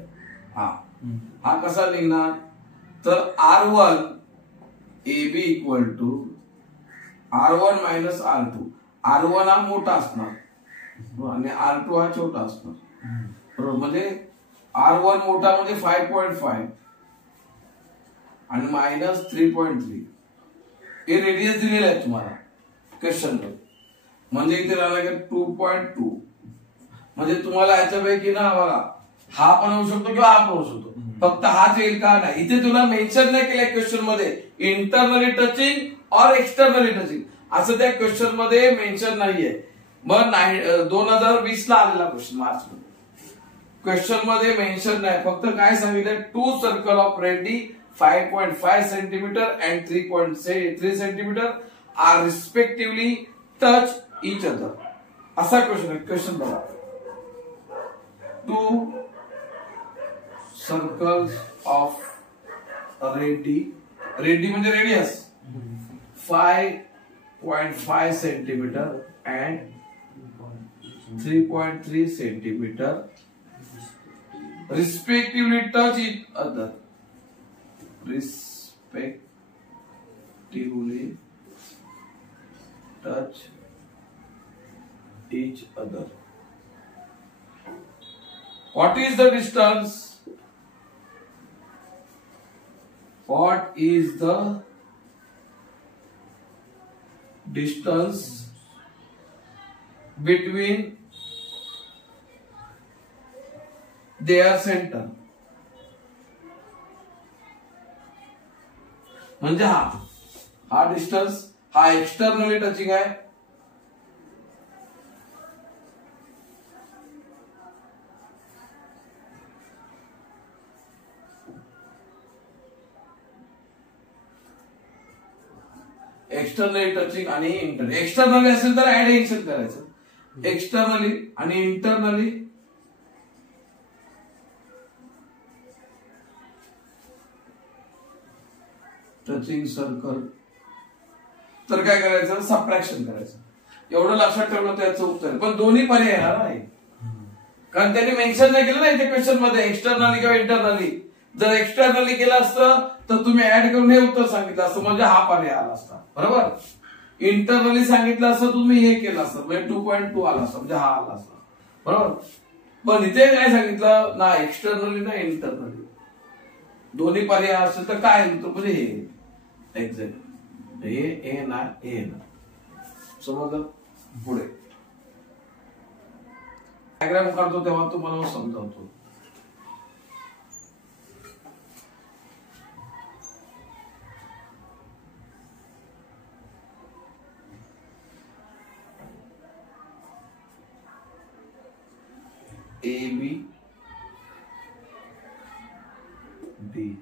हा कसा निघणार तर R1 AB equal to R1 minus R2. R1 हा मोठा असणार आणि R2 हा छोटा असणार बरोबर. म्हणजे R1 मोठा म्हणजे 5.5 आणि मायनस 3.3 हे रेडियस दिलेले आहे तुम्हाला क्वेश्चन मध्ये. म्हणजे इथे राहिला 2.2. म्हणजे तुम्हाला याच्यापैकी ना बघा हा पण होऊ शकतो किंवा हा पण होऊ शकतो, फक्त हाच येईल का नाही. इथे तुला मेन्शन नाही केलंय क्वेश्चन मध्ये इंटरनली टचिंग और एक्सटर्नली टचिंग असं त्या क्वेश्चन मध्ये मेन्शन नाहीये. मग 2020 ला आलेला क्वेश्चन मार्च मध्ये क्वेश्चन मध्ये मेन्शन नाही, फक्त काय सांगितलं two circle of radii 5.5 centimetre and 3.3 centimetre are respectively touch each other. असा क्वेश्चन आहे. क्वेश्चन बघा, टू सर्कल्स ऑफ रेडी म्हणजे radius 5.5 centimetre and 3.3 centimetre respectively touch each other. Respectively touch each other. What is the distance? What is the distance between there centre. म्हणजे हा distance हा externally touching आहे. Externally touching आणि internally. Externally असेल तर addition करायचं. Externally आणि internally touching circle. तर काय करायचं, सबट्रॅक्शन करायचं. एवढं लक्षात ठेवलं तर याचं उत्तर. पण दोन्ही पर्याय येणार आहे, कारण त्यांनी मेन्शन नाही केलं ना इथे क्वेश्चन मध्ये एक्सटर्नली किंवा इंटरनली. जर एक्सटर्नली केलं असतं तर तुम्ही ऍड करून हे उत्तर सांगितलं असतं, म्हणजे हा पर्याय आला असता. बरोबर. इंटरनली सांगितलं असतं तुम्ही हे केलं असतं, म्हणजे 2.2 आला असता, म्हणजे हा आला असता. बरोबर. पण इथे काय सांगितलं ना, एक्सटर्नली ना इंटरनली. दोन्ही पर्याय असेल तर काय म्हणजे हे एक्झॅक्ट हे ना हे ना. समजलं. पुढे डायग्राम काढतो तेव्हा तुम्हाला समजावतो. A B D.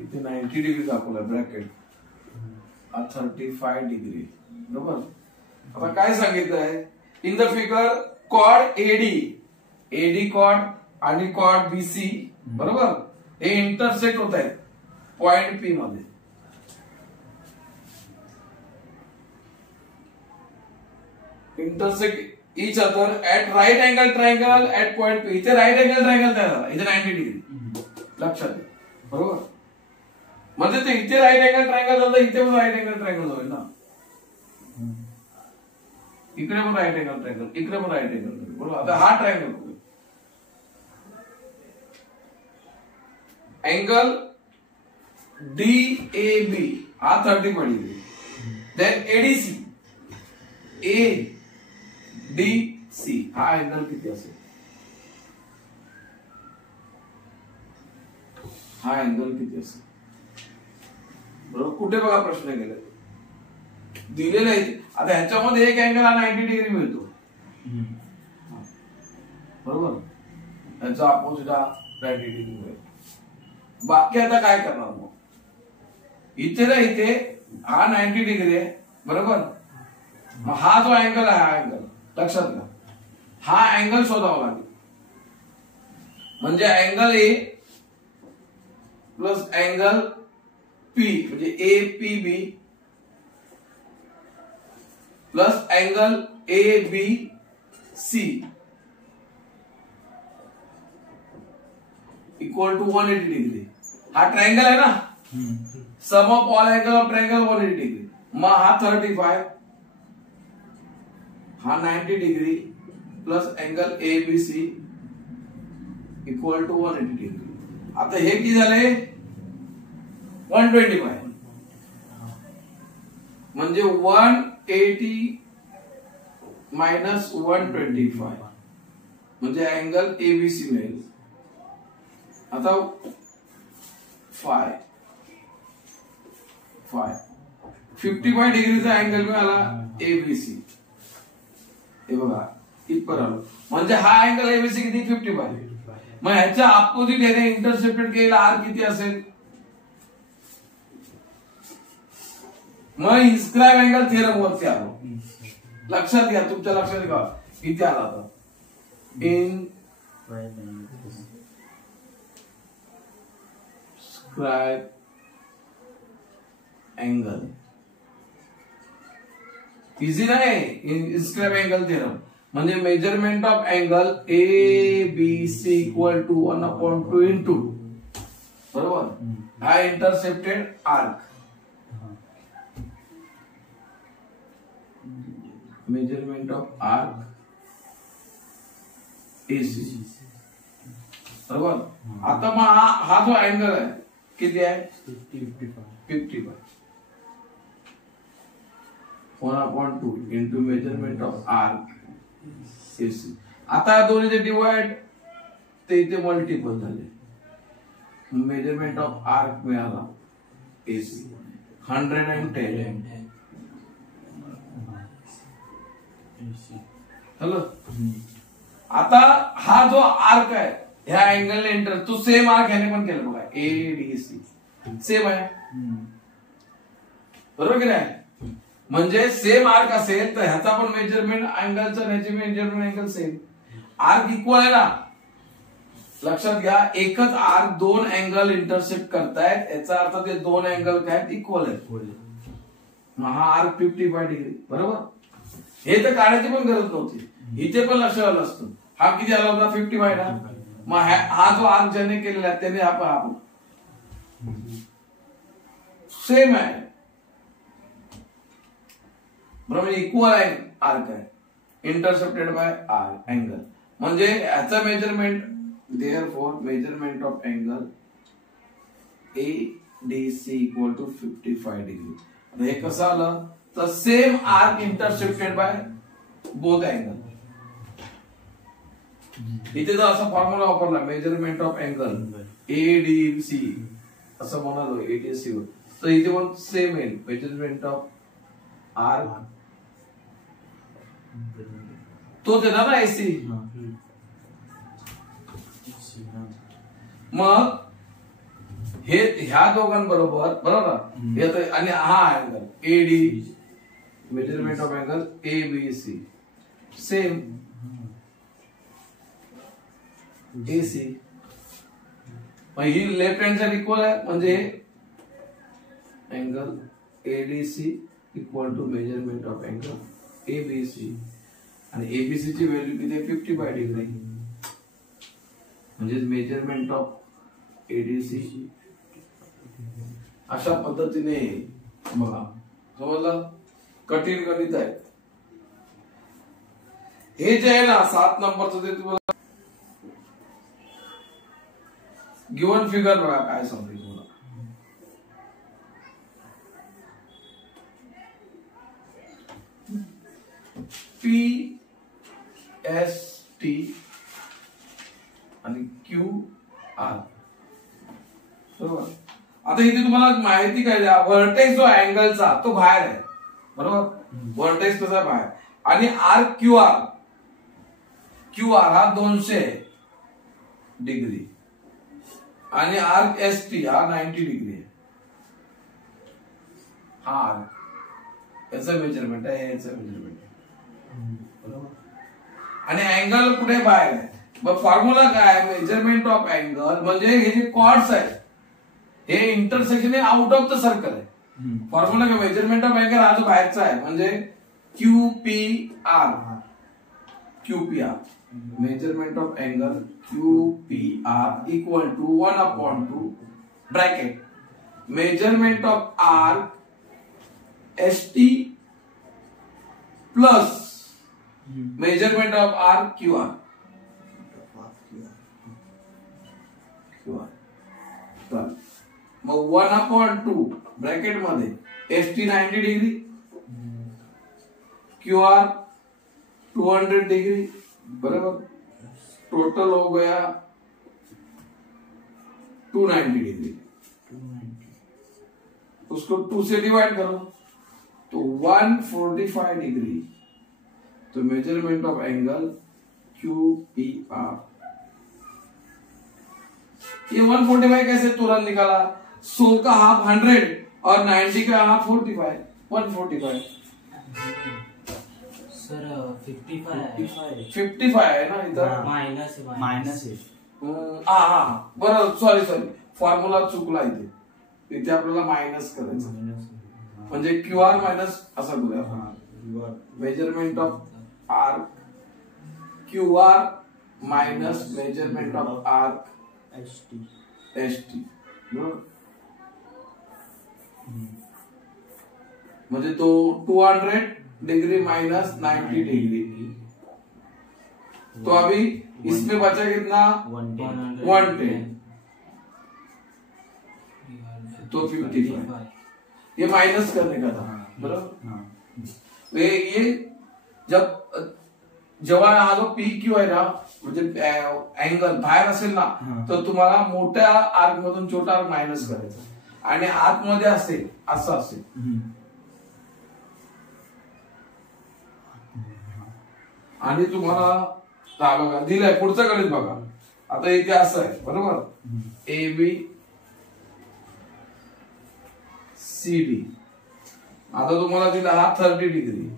इथे 90 डिग्री दाखवला ब्रॅकेट, 35 डिग्री. बरोबर. आता काय सांगितलंय in the figure, chord AD chord आणि कॉर्ड बीसी. बरोबर. हे इंटरसेक्ट होत आहेत पॉइंट पी मध्ये. Intersect each other at right angle triangle at point P. इथे राईट अँगल ट्रायंगल तयार झाला, इथे 90 डिग्री. लक्षात घ्या. बरोबर. म्हणजे ते इथे राईट अँगल ट्रायंगल झालं, इथे पण राईट अँगल ट्रायंगल होईल ना. इकडे पण राईट अँगल ट्रायंगल, इकडे पण राईट अँगल. बरोबर. आता हा ट्रायंगल अँगल DAB हा 35 डिग्री. देन ADC ADC हा अँगल किती असेल, हा अँगल किती असेल. बरोबर. कुठे बघा प्रश्न गेले दिलेला आहे. आता ह्याच्यामध्ये एक अँगल हा 90 डिग्री मिळतो. बरोबर. ह्याचा अपोजिट हा 90 डिग्री मिळतो. बाकी आता काय करणार मग, इथे ना इथे हा 90 डिग्री आहे. बरोबर. मग हा जो अँगल आहे, हा अँगल लक्षात घ्या, हा अँगल शोधावा लागेल. म्हणजे angle A plus angle P म्हणजे APB plus angle ABC equal to 180 degree. हा ट्रायंगल आहे ना, sum of all angle of triangle 180 degree. मग हा 35, हा 90 degree plus angle ABC equal to 180 degree. आता हे किती झाले 125. म्हणजे 180 मायनस 125 म्हणजे अँगल ABC मिळेल. आता 55 डिग्रीचा अँगल मिळाला ABC. हे बघा इथपर्यंत आलो. म्हणजे हा अँगल ABC किती 55. मग ह्याच्या अपोजिट याने इंटरसेप्टेड केलेला आर किती असेल. मग इन्स्क्राइब अँगल थिअरम वरती आलो. लक्षात घ्या, तुमच्या लक्षात घ्या किती आला आता. इन्स्क्राइब अँगल इझी नाही. इन्स्क्राइब अँगल थिअरम म्हणजे measurement of angle ABC equal to 1/2 into. बरोबर. हा intercepted arc. Measurement of arc AC बरोबर. आता मग हा जो अँगल आहे किती आहे 55 1/2 into measurement of arc AC. आता दोन्हीचे डिवाइड ते इथे मल्टिपल झाले. मेजरमेंट ऑफ आर्क मिळाला AC 110 हॅलो. आता हा जो आर्क आहे ह्या अँगलने एंटर तो सेम आर्क ह्याने पण केलं बघा ADC सेम आहे बरोबर की नाही. म्हणजे सेम आर्क असेल तर ह्याचा पण मेजरमेंट अँगलचा ह्याची measurement angle same. Arc equal आहे ना. लक्षात घ्या एकच आर्क दोन अँगल इंटरसेक्ट करतायत याचा अर्थ ते दोन अँगल काय इक्वल आहेत. हा आर्क 55 डिग्री बरोबर. हे तर काढायची पण गरज नव्हती. इथे पण लक्ष आलं असतं. हा किती आला होता 55 ना. मग हा जो आर्क ज्याने केलेला आहे त्याने आपण सेम आहे बरोबर. इक्वल आहे आर्क आहे इंटरसेप्टेड बाय आर्क अँगल. म्हणजे याचा measurement therefore measurement of angle ADC equal to 55 degree. हे कसं आलं तर same arc intercepted by both angle. इथे जर असा फॉर्म्युला वापरला मेजरमेंट ऑफ अँगल ADC असं म्हणालो ADC वर तर इथे पण सेम येईल मेजरमेंट ऑफ आर्क तो देणार ना AC. मग हे ह्या दोघांबरोबर बरोबर आणि हा angle AD measurement of angle ABC same AC. मग ही लेफ्ट हँड साइड इक्वल आहे म्हणजे angle ADC equal to measurement of angle ABC आणि ABC ची व्हॅल्यू किती आहे 55 डिग्री. म्हणजे मेजरमेंट ऑफ ADC अशा पद्धतीने बघा समजलं. कठीण गणित आहे हे जे आहे ना 7 नंबरचं ते तुम्हाला गिवन फिगर बघा काय सांगते तुम्हाला. PST आणि QR बरोबर. आता इथे तुम्हाला माहिती काय द्या व्हर्टेक्स जो अँगलचा तो बाहेर आहे बरोबर. व्हर्टेक्स कसा बाहेर आणि आर्क QR हा 200 डिग्री आणि आर्क ST हा 90 डिग्री आहे. हा आर्क याचं मेजरमेंट आहे याचं मेजरमेंट आहे बरोबर. आणि अँगल कुठे बाहेर आहे. मग फॉर्म्युला काय मेजरमेंट ऑफ अँगल म्हणजे हे जे कॉर्ड्स आहेत हे इंटरसेक्शन आहे आउट ऑफ द सर्कल आहे. फॉर्म्युला काय मेजरमेंट ऑफ अँगल हा जो बाहेरचा आहे म्हणजे QPR measurement of angle QPR equal to 1/2 bracket measurement of arc ST plus measurement of arc QR. मग 1/2 ब्रॅकेट मध्ये ST 90 डिग्री QR 200 डिग्री बराबर. टोटल हो गया 290 डिग्री. उसको 2 से डिवाइड करो तो 145 डिग्री. तो मेजरमेंट ऑफ एंगल QPR. ये 145 कैसे तुरंत निकाला. 100 का हाफ 100 और 90 का हाफ 45 145. सर 55 है ना इधर मायनस आहे. हा बरोबर. सॉरी फॉर्म्युला चुकला इथे आपल्याला मायनस करायचं म्हणजे QR मायनस असं करूया. Measurement of arc QR minus measurement of arc ST बरोबर. म्हणजे तो 200 डिग्री माइनस 90 डिग्री. तो अभी इसमें बचा कितना 110 तो 55 ये माइनस करने का था बरोबर। ये जेव्हा हा जो पी क्यू आहे ना म्हणजे अँगल बाहेर असेल ना तर तुम्हाला मोठ्या आर्क मधून छोटा आर्क मायनस करायचा आणि आतमध्ये असेल असं असेल आणि तुम्हाला बघा दिलंय पुढचं गणित बघा आता इथे असं आहे बरोबर ए बी सी डी आता तुम्हाला दिला हा 30 डिग्री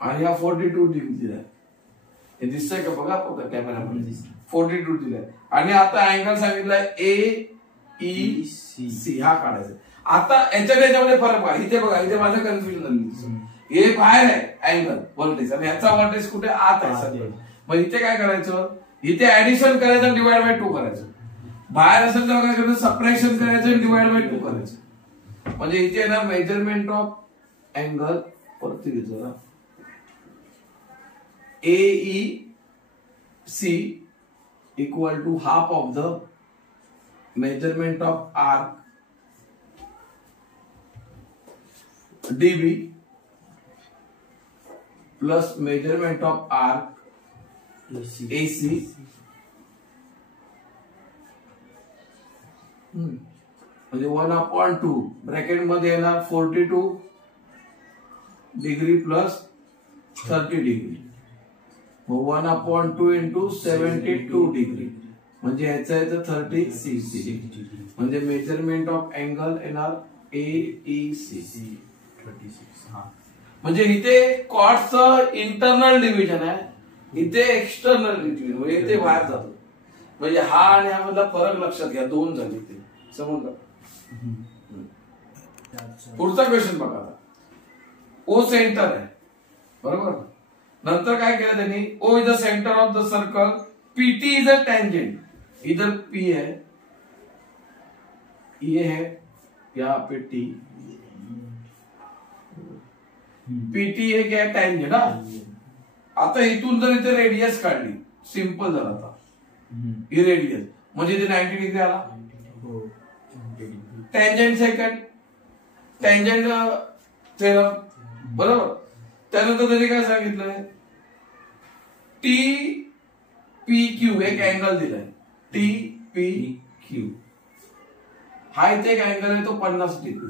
आणि हा 42 डिग्री दिलाय हे दिसतंय का बघा कॅमेरामध्ये 42 दिलाय आणि आता अँगल सांगितलाय ए ई सी हा काढायचा आता याच्यामध्ये फरक बघा इथे बघा इथे माझं कन्फ्युजन झालं हे बाहेर आहे अँगल व्होल्टेज आणि याचा व्होल्टेज कुठे आत आहे सगळं मग इथे काय करायचं इथे ऍडिशन करायचं आणि डिवाइड बाय 2 करायचं बाहेर असेल तर काय करायचं सबट्रॅक्शन करायचं आणि डिवाइड बाय 2 करायचं म्हणजे इथे येणार मेजरमेंट ऑफ अँगल वरती घेतो AEC equal to half of the measurement of arc DB plus measurement of arc AC म्हणजे 1/2 ब्रॅकेट मध्ये येणार 42 degree plus 30 degree 1/2 into 72 degree म्हणजे याचं येतं 36 डिग्री म्हणजे मेजरमेंट ऑफ अँगल येणार AEC 36 म्हणजे इथे कॉर्डचं इंटरनल डिव्हिजन आहे इथे एक्सटर्नल डिव्हिजन म्हणजे इथे बाहेर जातो म्हणजे हा आणि हा मधला फरक लक्षात घ्या दोन झाले ते समजलं पुढचा क्वेश्चन बघा ओ सेंटर आहे बरोबर नंतर काय केलं त्यांनी O is the centre of the circle PT is a tangent इधर पी है ये है यहाँ पे टी पीटी हे क्या टेंजेंट हा आता इथून जर इथे रेडियस काढली सिंपल झाला आता ही रेडियस म्हणजे इथे 90 डिग्री आला टेंजेंट सेकंड टेंजेंट थेरम बरोबर त्यानंतर त्यांनी काय सांगितलंय टी पी क्यू एक अँगल दिलाय टी पी क्यू हा इथे एक अँगल आहे तो 50 डिग्री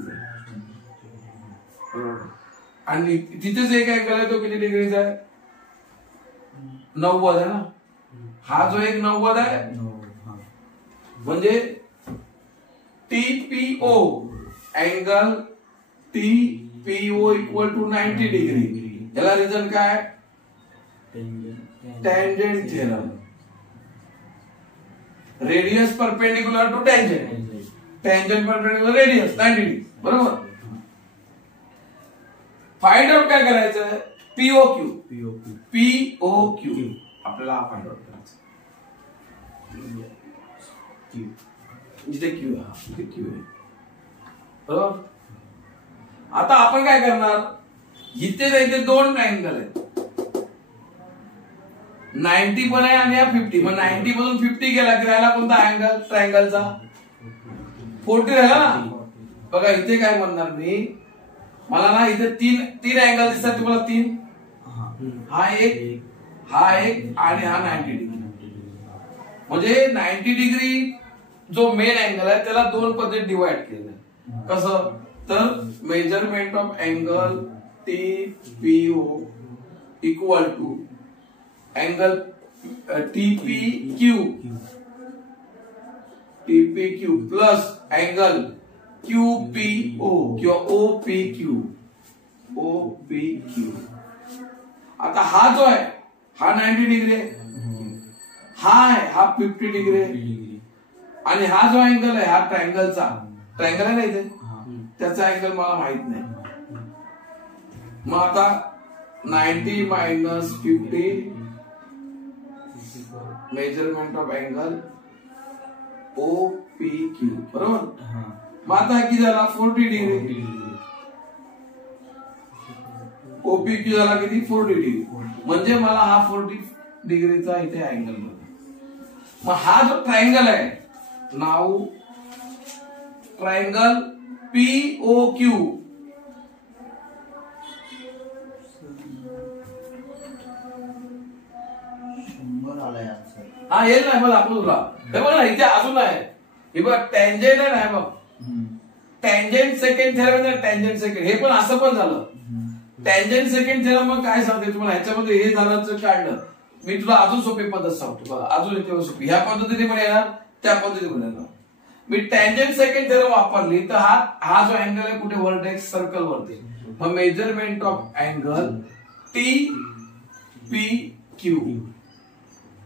आणि तिथेच एक अँगल आहे तो किती डिग्रीचा आहे 90 आहे ना हा जो एक 90 आहे म्हणजे TPO angle TPO equal to 90 degree याला रिझन काय tangent theorem radius perpendicular to tangent tangent perpendicular radius 90 degree बरोबर फाइंड आउट काय करायचं POQ आपल्याला फाइंड आउट करायचं जिथे क्यू आहे क्यू आहे बरोबर आता आपण काय करणार इथे इथे दोन अँगल आहेत 90 पण आहे आणि 50 मग 90 मधून 50 गेला की राहिला कोणता अँगल ट्रायंगलचा 40 राहिला ना बघा इथे काय म्हणणार मी मला ना इथे तीन अँगल दिसतात तुम्हाला तीन हा एक आणि हा 90 डिग्री म्हणजे 90 डिग्री जो मेन अँगल आहे त्याला दोन पद्धत डिवाइड केलं कसं तर measurement of angle TPO equal to angle TPQ plus angle QPO किंवा OPQ आता हा जो आहे हा 90 डिग्री आहे हा 50 डिग्री आहे आणि हा जो अँगल आहे हा ट्रायंगल आहे ना इथे त्याचा अँगल मला माहित नाही मग आता 90 minus 50 measurement of angle OPQ बरोबर मग आता किती झाला 40 डिग्री OPQ झाला किती 40 डिग्री म्हणजे मला हा 40 डिग्रीचा इथे अँगल मध्ये. मग हा जो ट्रायंगल आहे, नाव ट्रायंगल POQ, हा येईल नाही, मला दाखवू तुला. हे बघ ना, इथे अजून आहे. हे बघ टँजेंट आहे ना, बघ tangent second theorem, tangent second, हे पण असं पण झालं. टँजेंट सेकंड थेरम मग काय सांगते तुम्हाला, ह्याच्यामध्ये हे झालं काढलं. मी तुला अजून सोपी पद्धत सांगतो बघा, अजून इथे सोपी. ह्या पद्धतीने पण येणार, त्या पद्धतीने पण येणार. मी टँजेंट सेकंड थेरम वापरली तर हा जो अँगल आहे कुठे व्हर्टेक्स सर्कल वरती. मग measurement of angle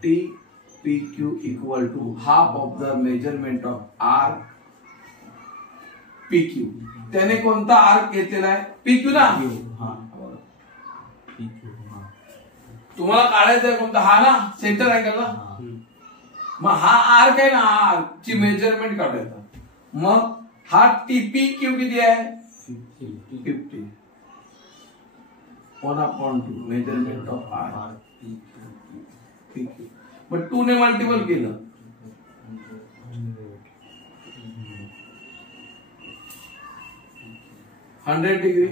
TPQ equal to half of the measurement of arc PQ. त्याने कोणता आर्क घेतलेला आहे, PQ ना. तुम्हाला काढायचा आहे कोणता, हा ना, सेंटर अँगल ना. मग हा आर्क आहे ना, हा आर्क ची मेजरमेंट काढायचा. मग हा TPQ किती आहे, 50. 1/2 मेजरमेंट ऑफ आर्क PQ. मग 2 ने मल्टिपल केलं, 100 डिग्री.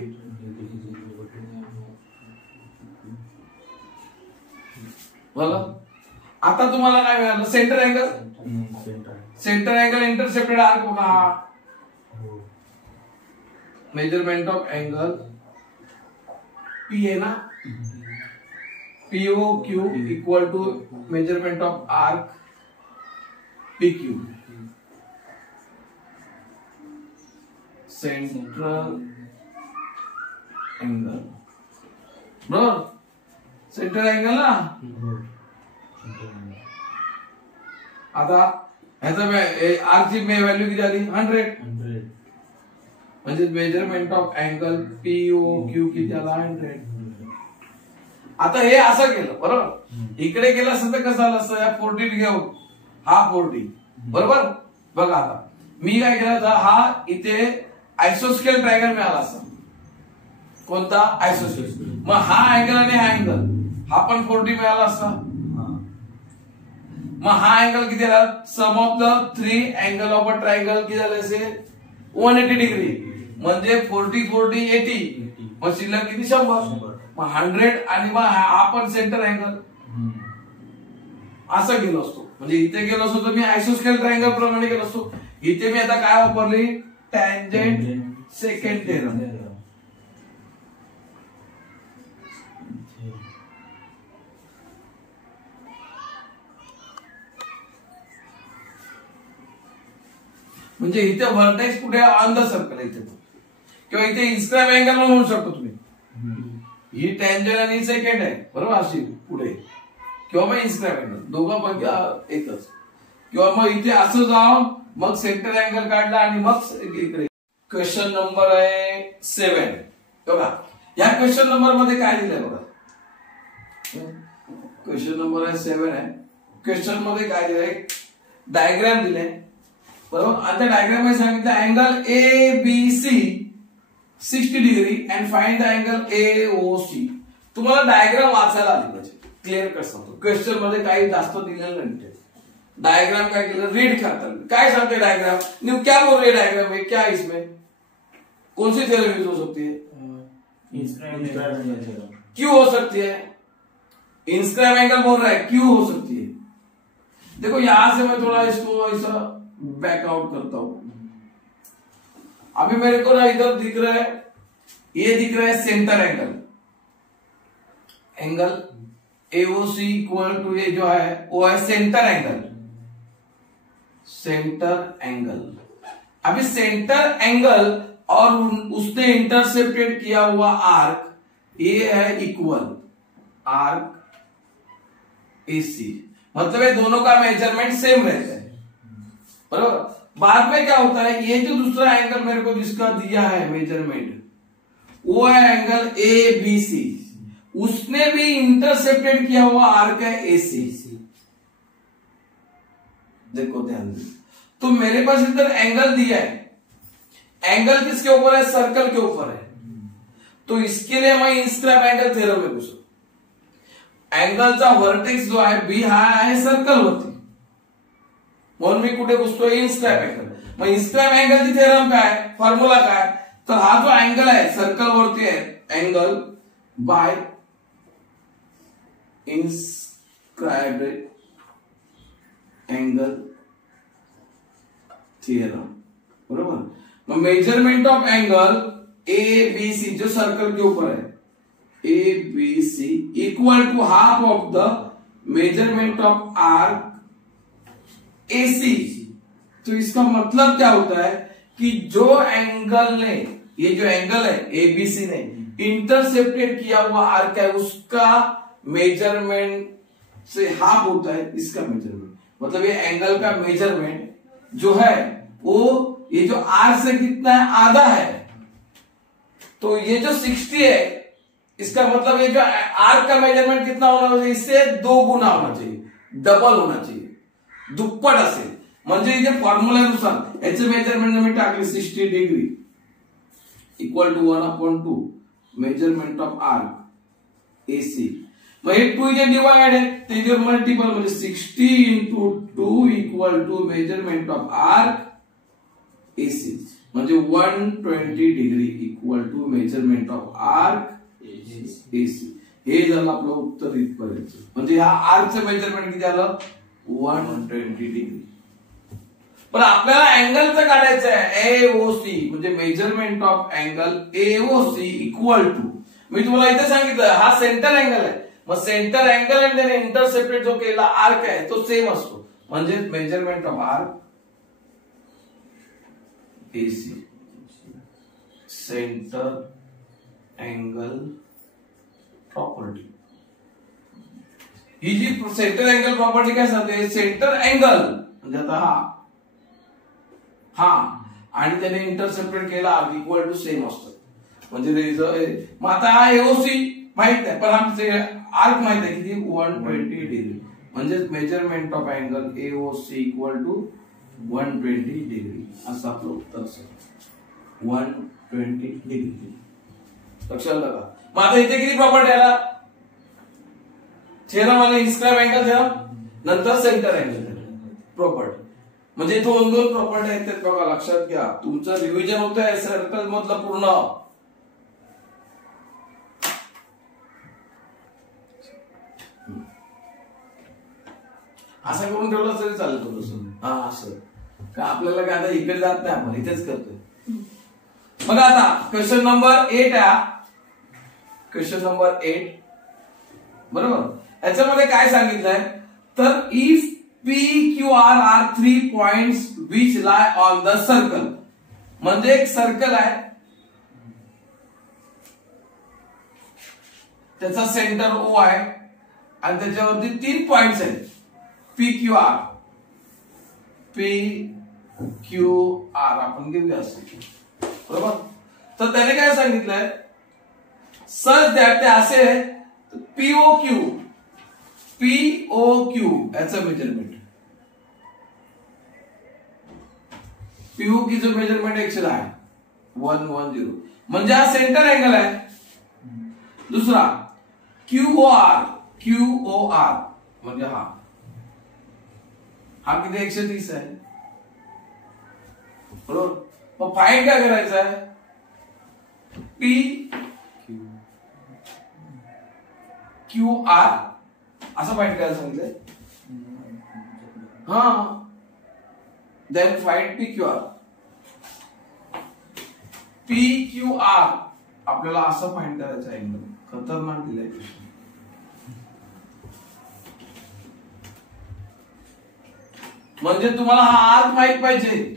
बघा आता तुम्हाला काय मिळालं, centre angle. Centre angle intercepted arc बघा, मेजरमेंट ऑफ अँगल P आहे ना, POQ equal to measurement of arc PQ. Central angle बरोबर, सेंटर अँगल ना. आता ह्याचा आर ची व्हॅल्यू किती आली, 100. म्हणजे मेजरमेंट ऑफ अँगल POQ किती आला, 100. आता हे असं केलं बरोबर, इकडे केलं असतं तर कसं आलं असतं, या 40 घेऊ, हा 40 बरोबर. बघा आता मी काय केलं तर हा इथे आयसोस्केल ट्रायंगल मिळाला असता. कोणता, आयसोस्केल. मग हा अँगल आणि हा अँगल, हा पण 40 मिळाला असता. मग हा अँगल किती आला, sum of the 3 angle of a triangle किती झाले असेल, 180 डिग्री. म्हणजे 40 40 80, मग शिल्लक किती, 100. मग 100 आणि मग हा पण सेंटर अँगल. असं गेलो असतो. म्हणजे इथे गेलो असतो तर मी आयसोस्केल ट्रायंगल प्रमाणे गेलो असतो. इथे मी आता काय वापरली, टँजेंट सेकंड थेरम. म्हणजे इथे व्हर्टेक्स कुठे, ऑन द सर्कल इथे, किंवा इथे इन्स्क्राइब अँगल म्हणू शकतो तुम्ही. ही टँजेंट आणि सेकंड आहे बरोबर, अशी पुढे, किंवा मग इन्स्क्राइब अँगल, दोघं एकच. किंवा मग इथे असं जाऊन मग सेंटर अँगल काढला आणि मग इकडे. क्वेश्चन नंबर आहे 7 बघा. या क्वेश्चन नंबर मध्ये काय दिलंय बघा, क्वेश्चन नंबर आहे 7 आहे. क्वेश्चन मध्ये काय दिलंय, डायग्राम दिले बरोबर. आणि त्या डायग्राम मध्ये सांगितलं angle ABC 60 degree and find the angle AOC. तुम्हाला डायग्राम वाचायला आली पाहिजे, क्लिअर कट सांगतो. क्वेश्चन मध्ये काही जास्त दिलेलं नाही. डायग्राम काय केलं, रीड करता. काय सांगते डायग्राम, न्यू क्या बोल रही है डायग्राम में, क्या इसमें कौन सी थ्योरम यूज हो सकती है, क्यों हो सकती है, इंस्क्राइब एंगल बोल रहा है, क्यों हो सकती है. देखो यहां से मैं थोड़ा इसको ऐसा बैकआउट करता हूं. अभी मेरे को ना इधर दिख रहा है, ये दिख रहा है centre angle. Angle AOC equal to ये जो है वो है सेंटर एंगल. सेंटर एंगल, अभी सेंटर एंगल और उसने इंटरसेप्टेड किया हुआ आर्क, ये है इक्वल आर्क AC. मतलब ये दोनों का मेजरमेंट सेम रहता है बराबर. बाद में क्या होता है, ये जो दूसरा एंगल मेरे को जिसका दिया है मेजरमेंट, वो है एंगल ABC. उसने भी इंटरसेप्टेड किया हुआ आर्क है AC. देखो ध्यान दे, तो मेरे पास इधर एंगल दिया है, एंगल किसके ऊपर है, सर्कल के ऊपर है. तो इसके लिए मैं इंस्क्राइब एंगल थ्योरम में घुसा. अँगलचा व्हर्टेक्स जो आहे बी हा आहे सर्कल वरती, म्हणून मी कुठे पुसतोय इनस्क्रॅप अँगल. मग इनस्क्रॅप अँगलची थेरम काय, फॉर्म्युला काय, तर हा जो अँगल आहे सर्कल वरती आहे angle by inscribed angle theorem. बरोबर. मग measurement of angle A B C जो सर्कल के ऊपर है A B C equal to half of the measurement of arc A C. तो इसका मतलब क्या होता है कि जो एंगल ने, ये जो एंगल है ए बी सी ने इंटरसेप्टेड किया हुआ आर्क है उसका मेजरमेंट से हाफ होता है इसका मेजरमेंट. मतलब ये एंगल का मेजरमेंट जो है वो ये जो आर से कितना है, आधा है. तो ये जो 60 है इसका मतलब ये जो आर का मेजरमेंट कितना होना चाहिए, इससे 2 गुना होना चाहिए, डबल होना चाहिए, दुप्पट असेल. म्हणजे इथे फॉर्म्युल्यानुसार याचे मेजरमेंट मी टाकले 60 degree equal to 1/2 measurement of arc AC. मग हे 2 जे डिवाइड आहे ते जे मल्टिपल म्हणजे 60 into 2 equal to measurement of arc AC म्हणजे 120 degree equal to measurement of arc AC. हे झालं आपलं उत्तर इथपर्यंत. म्हणजे हा आर्कचं मेजरमेंट किती आलं 120 डिग्री. पण आपल्याला अँगलचं काढायचं आहे एओसी म्हणजे measurement of angle AOC equal to, मी तुम्हाला इथे सांगितलं हा सेंटर अँगल आहे. मग सेंटर अँगल आणि त्याने इंटरसेप्टेड जो केला आर्क आहे तो सेम असतो. म्हणजे measurement of arc AC centre angle property. ही जी सेंटर अँगल प्रॉपर्टी काय सांगते, सेंटर अँगल म्हणजे आता हा आणि त्याने इंटरसेप्टेड केला आर्क इक्वल टू सेम असतो. म्हणजे मग आता हा एओसी माहित नाही पण आमचे आर्क माहित आहे किती 120 डिग्री म्हणजे measurement of angle AOC equal to 120 degree असं आपलं उत्तर असेल 120 डिग्री. लक्षात लगा. मग आता इथे किती प्रॉपर्टी आला, थेरम आणि इनस्क्राइब अँगल थेरम नंतर सेंटर अँगल प्रॉपर्टी. म्हणजे 2 प्रॉपर्टी आहेत ते बघा लक्षात घ्या. तुमचं रिव्हिजन होतंय सर्कल मधलं पूर्ण. असं करून ठेवलं तरी चालेल थोडस. हा असं का आपल्याला काय आता इकडे जात नाही, आपण इथेच करतोय. बघा आता क्वेश्चन नंबर 8 आहे. क्वेश्चन नंबर 8 बरोबर. याच्यामध्ये काय सांगितलंय तर if P Q R are 3 points which lie on the circle. म्हणजे एक सर्कल आहे त्याचा सेंटर ओ आहे आणि त्याच्यावरती 3 पॉइंट्स आहेत P Q R. P Q R आपण घेऊया असं बरोबर. तर त्याने काय सांगितलंय सच दॅट ते असे पीओ क्यू याचं मेजरमेंट. पीओ क्यूचं मेजरमेंट एक्सेल आहे 110 म्हणजे हा सेंटर अँगल आहे. दुसरा क्यूओआर म्हणजे हा किती 130 आहे बरोबर. मग फाइंड काय करायचं आहे पी क्यू आर असं फाइंड करायला सांगितलंय. हा then find P Q R. P Q R आपल्याला असं फाइंड करायचं आहे. एकदम खतरनाक दिलंय क्वेश्चन. म्हणजे तुम्हाला हा आर्क माहित पाहिजे.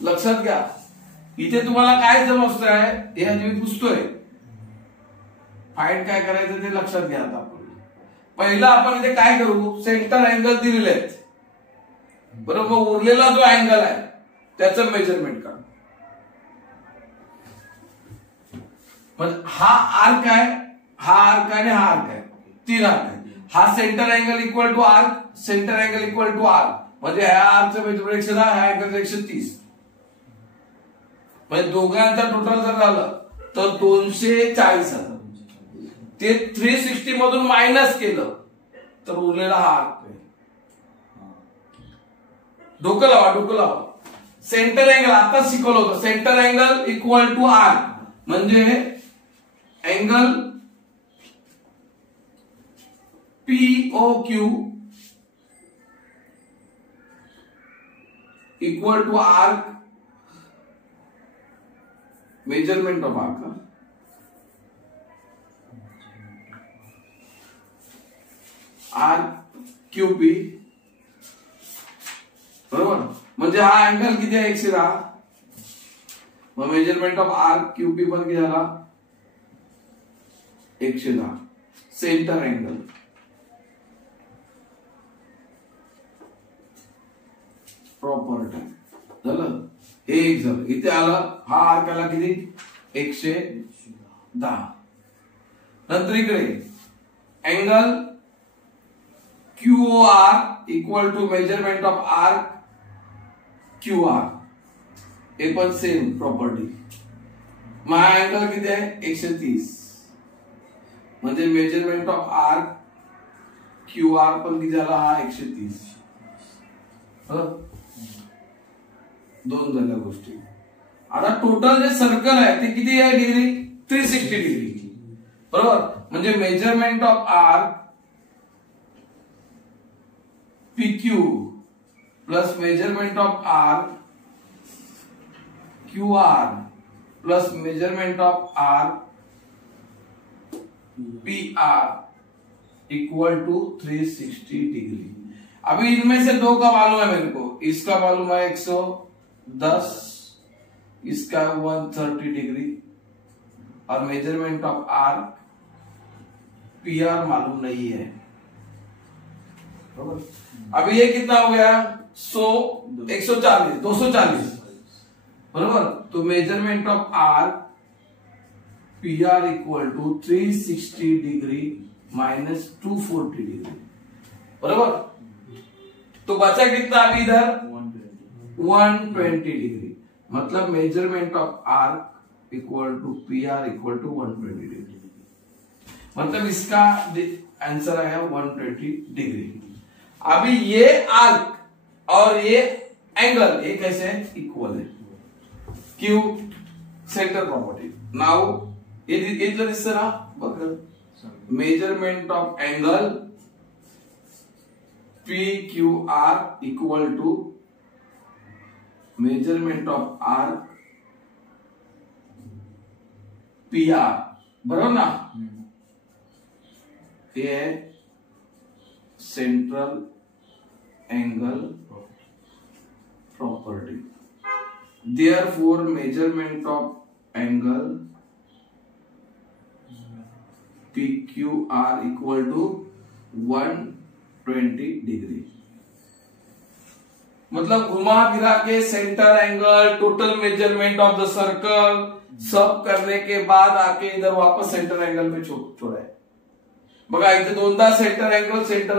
लक्षात घ्या इथे तुम्हाला काय समजत आहे हे आधी मी पुसतोय. फाइंड काय करायचं ते लक्षात घ्या. आता आपण पहिला आपण इथे काय करू सेंटर अँगल दिलेले आहेत बरोबर. उरलेला जो अँगल आहे त्याचं मेजरमेंट काढ. म्हणजे हा आर्क आहे, हा आर्क आणि हा आर्क आहे, 3 आर्क आहे. हा centre angle equal to arc, centre angle equal to arc म्हणजे ह्या आर्कचं मेजरमेंट 110, ह्या अँगलचं 130. म्हणजे दोघांचा टोटल जर झालं तर 240 आलं. ते 360 मधून मायनस केलं तर उरलेला हा आर्क आहे. डोकं लावा. सेंटर अँगल आता शिकवलं होतं. Centre angle equal to arc म्हणजे angle POQ equal to arc, measurement of arc, arc QP, बरोबर. म्हणजे हा अँगल किती आहे 110. मग मेजरमेंट ऑफ आर्क QP पण किती झाला 110. सेंटर अँगल प्रॉपर टाइम झालं. हे एक झालं. इथे आलं हा आर्क आला किती 110. नंतर इकडे angle QOR equal to measurement of arc QR, हे पण सेम प्रॉपर्टी. माझा अँगल किती आहे 130 म्हणजे मेजरमेंट ऑफ आर्क QR पण किती झाला हा 130. दोन झाल्या गोष्टी. आता टोटल जे सर्कल आहे ते किती आहे डिग्री 360 डिग्री, बरोबर. म्हणजे measurement of arc PQ plus measurement of arc QR plus measurement of arc PR equal to 360 degree. अभी इनमें से दो का मालूम है मेरे को. इसका मालूम है 110, इसका 130 डिग्री और मेजरमेंट ऑफ आर्क PR मालूम नहीं है. अभी ये कितना हो गया 140 240, बरोबर. तो measurement of arc PR equal to 360 degree minus 240 degree, बरोबर. तो बचा कितना अभी इधर 120 डिग्री. मतलब measurement of arc equal to PR equal to 120 degree. मतलब इसका आंसर आया 120 डिग्री. अभी ये आर्क और ये एंगल ये कैसे इक्वल है. Q centre property. नाउ ये दिसतं ना बघ. Measurement of angle PQR equal to measurement of arc PR, बरोबर ना. ये central angle property. Therefore measurement of angle PQR equal to 120 degree. मतलब घुमा फिरा के centre angle, total measurement of the circle सब करने के बाद आके इधर वापस सेंटर एंगल में छोड़ा है. बघा इथे दोनदा सेंटर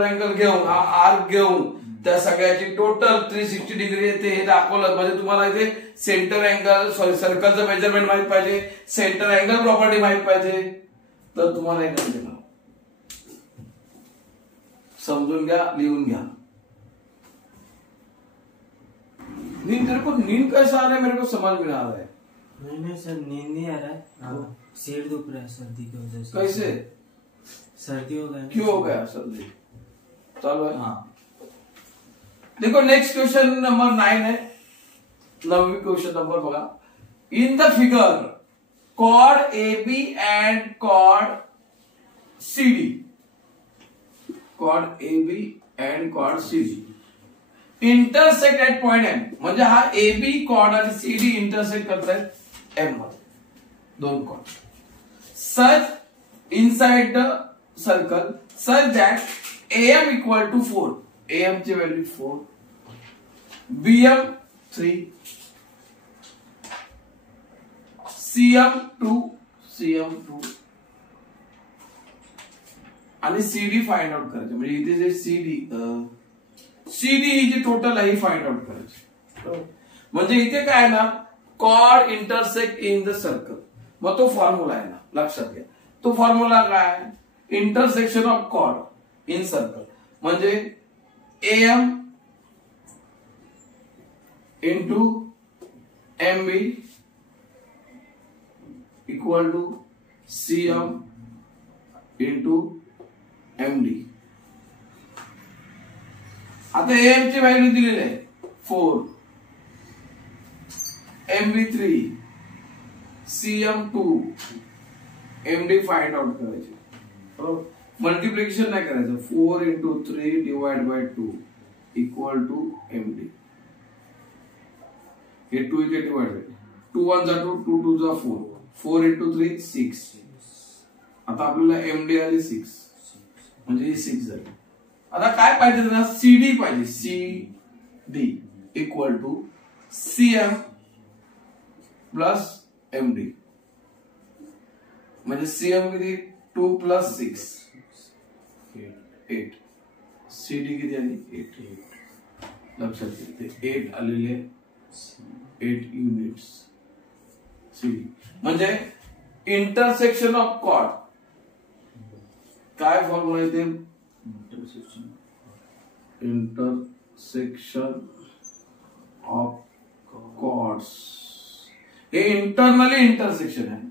अँगल घेऊन हा आर्क घेऊन त्या सगळ्याची टोटल 360 डिग्री येते हे दाखवलं. म्हणजे तुम्हाला इथे सेंटर अँगल सर्कलचं मेजरमेंट माहित पाहिजे, सेंटर अँगल प्रॉपर्टी माहित पाहिजे, तर तुम्हाला हे समजेल. समजून घ्या, लिहून घ्या. नींद कैसा आ रहा है मेरे को समझ में आ रहा है. नहीं सर नींद नहीं आ रहा है. सिर दुख रहा है सर्दी की वजह से. कैसे सर्दी हो गया. क्यों हो गया सर्दी. चालू है. हाँ देखो नेक्स्ट क्वेश्चन नंबर 9 है. 9वीं क्वेश्चन नंबर बघा. In the figure chord AB and chord CD, chord AB and chord CD intersect at point M. म्हणजे हा AB कॉर्ड आणि CD इंटरसेक्ट करतायत M मध्ये. दोन chord such inside the circle such that AM equal to 4. AM ची value 4, BM 3, CM 2 आणि CD find out करायचे. म्हणजे इथे जे CD ही जी टोटल आहे फाइंड आउट करायची. म्हणजे इथे काय ना chord intersect in the circle. मग तो फॉर्म्युला आहे ना लक्षात घ्या. तो फॉर्म्युला काय, intersection of chord in circle म्हणजे AM into MB equal to CM into MD. आता AM ची व्हॅल्यू दिलेली आहे 4, MB 3, CM 2, MD find out करायचे. बरोबर, मल्टिप्लिकेशन नाही करायचं. 4 into 3 divide by 2 equal to MD. हे 2 इथे डिवाइड आहे. 2 1 जा 2, 2 2 जा 4, 4 इंटू 3 6. आता आपल्याला MD आली 6 म्हणजे ही 6 झाली. आता काय पाहिजे ना, CD पाहिजे. CD equal to CM plus MD म्हणजे CM किती 2 प्लस 6 8. CD किती आली 8. लक्षात घ्या 8 आलेले 8 युनिट्स. CD म्हणजे इंटरसेक्शन ऑफ कॉर्ड. काय फॉर्म्युला येते, इंटरसेक्शन ऑफ कॉर्ड्स. हे इंटरनली इंटरसेक्शन आहे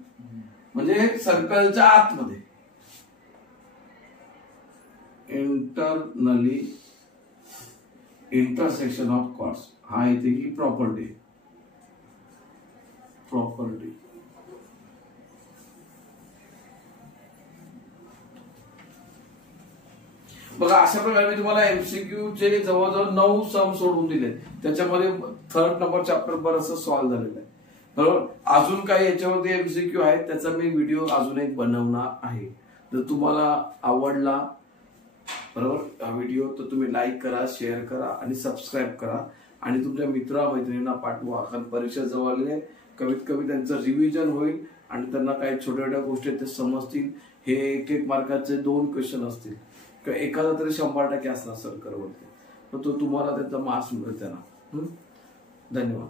म्हणजे सर्कलच्या आतमध्ये. इंटरनली इंटरसेक्शन ऑफ कॉर्ड्स हा येते की प्रॉपर्टी. बघा अशा प्रकारे मी तुम्हाला MCQ चे जवळजवळ 9 सम सोडून दिले. त्याच्यामध्ये 3rd नंबर चॅप्टर बरंचसं सॉल्व्ह झालेलं आहे. बरोबर, अजून काही याच्यावरती MCQ आहेत त्याचा मी व्हिडिओ अजून एक बनवणार आहे. जर तुम्हाला आवडला बरोबर हा व्हिडिओ तर तुम्ही लाईक करा, शेअर करा आणि सबस्क्राईब करा आणि तुमच्या मित्र-मैत्रिणींना पाठवा. कारण परीक्षा जवळ आली आहे, कमीत कमी त्यांचं रिव्हिजन होईल आणि त्यांना काही छोट्या छोट्या गोष्टी ते समजतील. हे 1-1 मार्काचे 2 क्वेश्चन असतील, एखादा तरी 100% असणार सर्कलवरती, तर तो तुम्हाला त्याचा मार्क्स मिळेल त्यांना. धन्यवाद.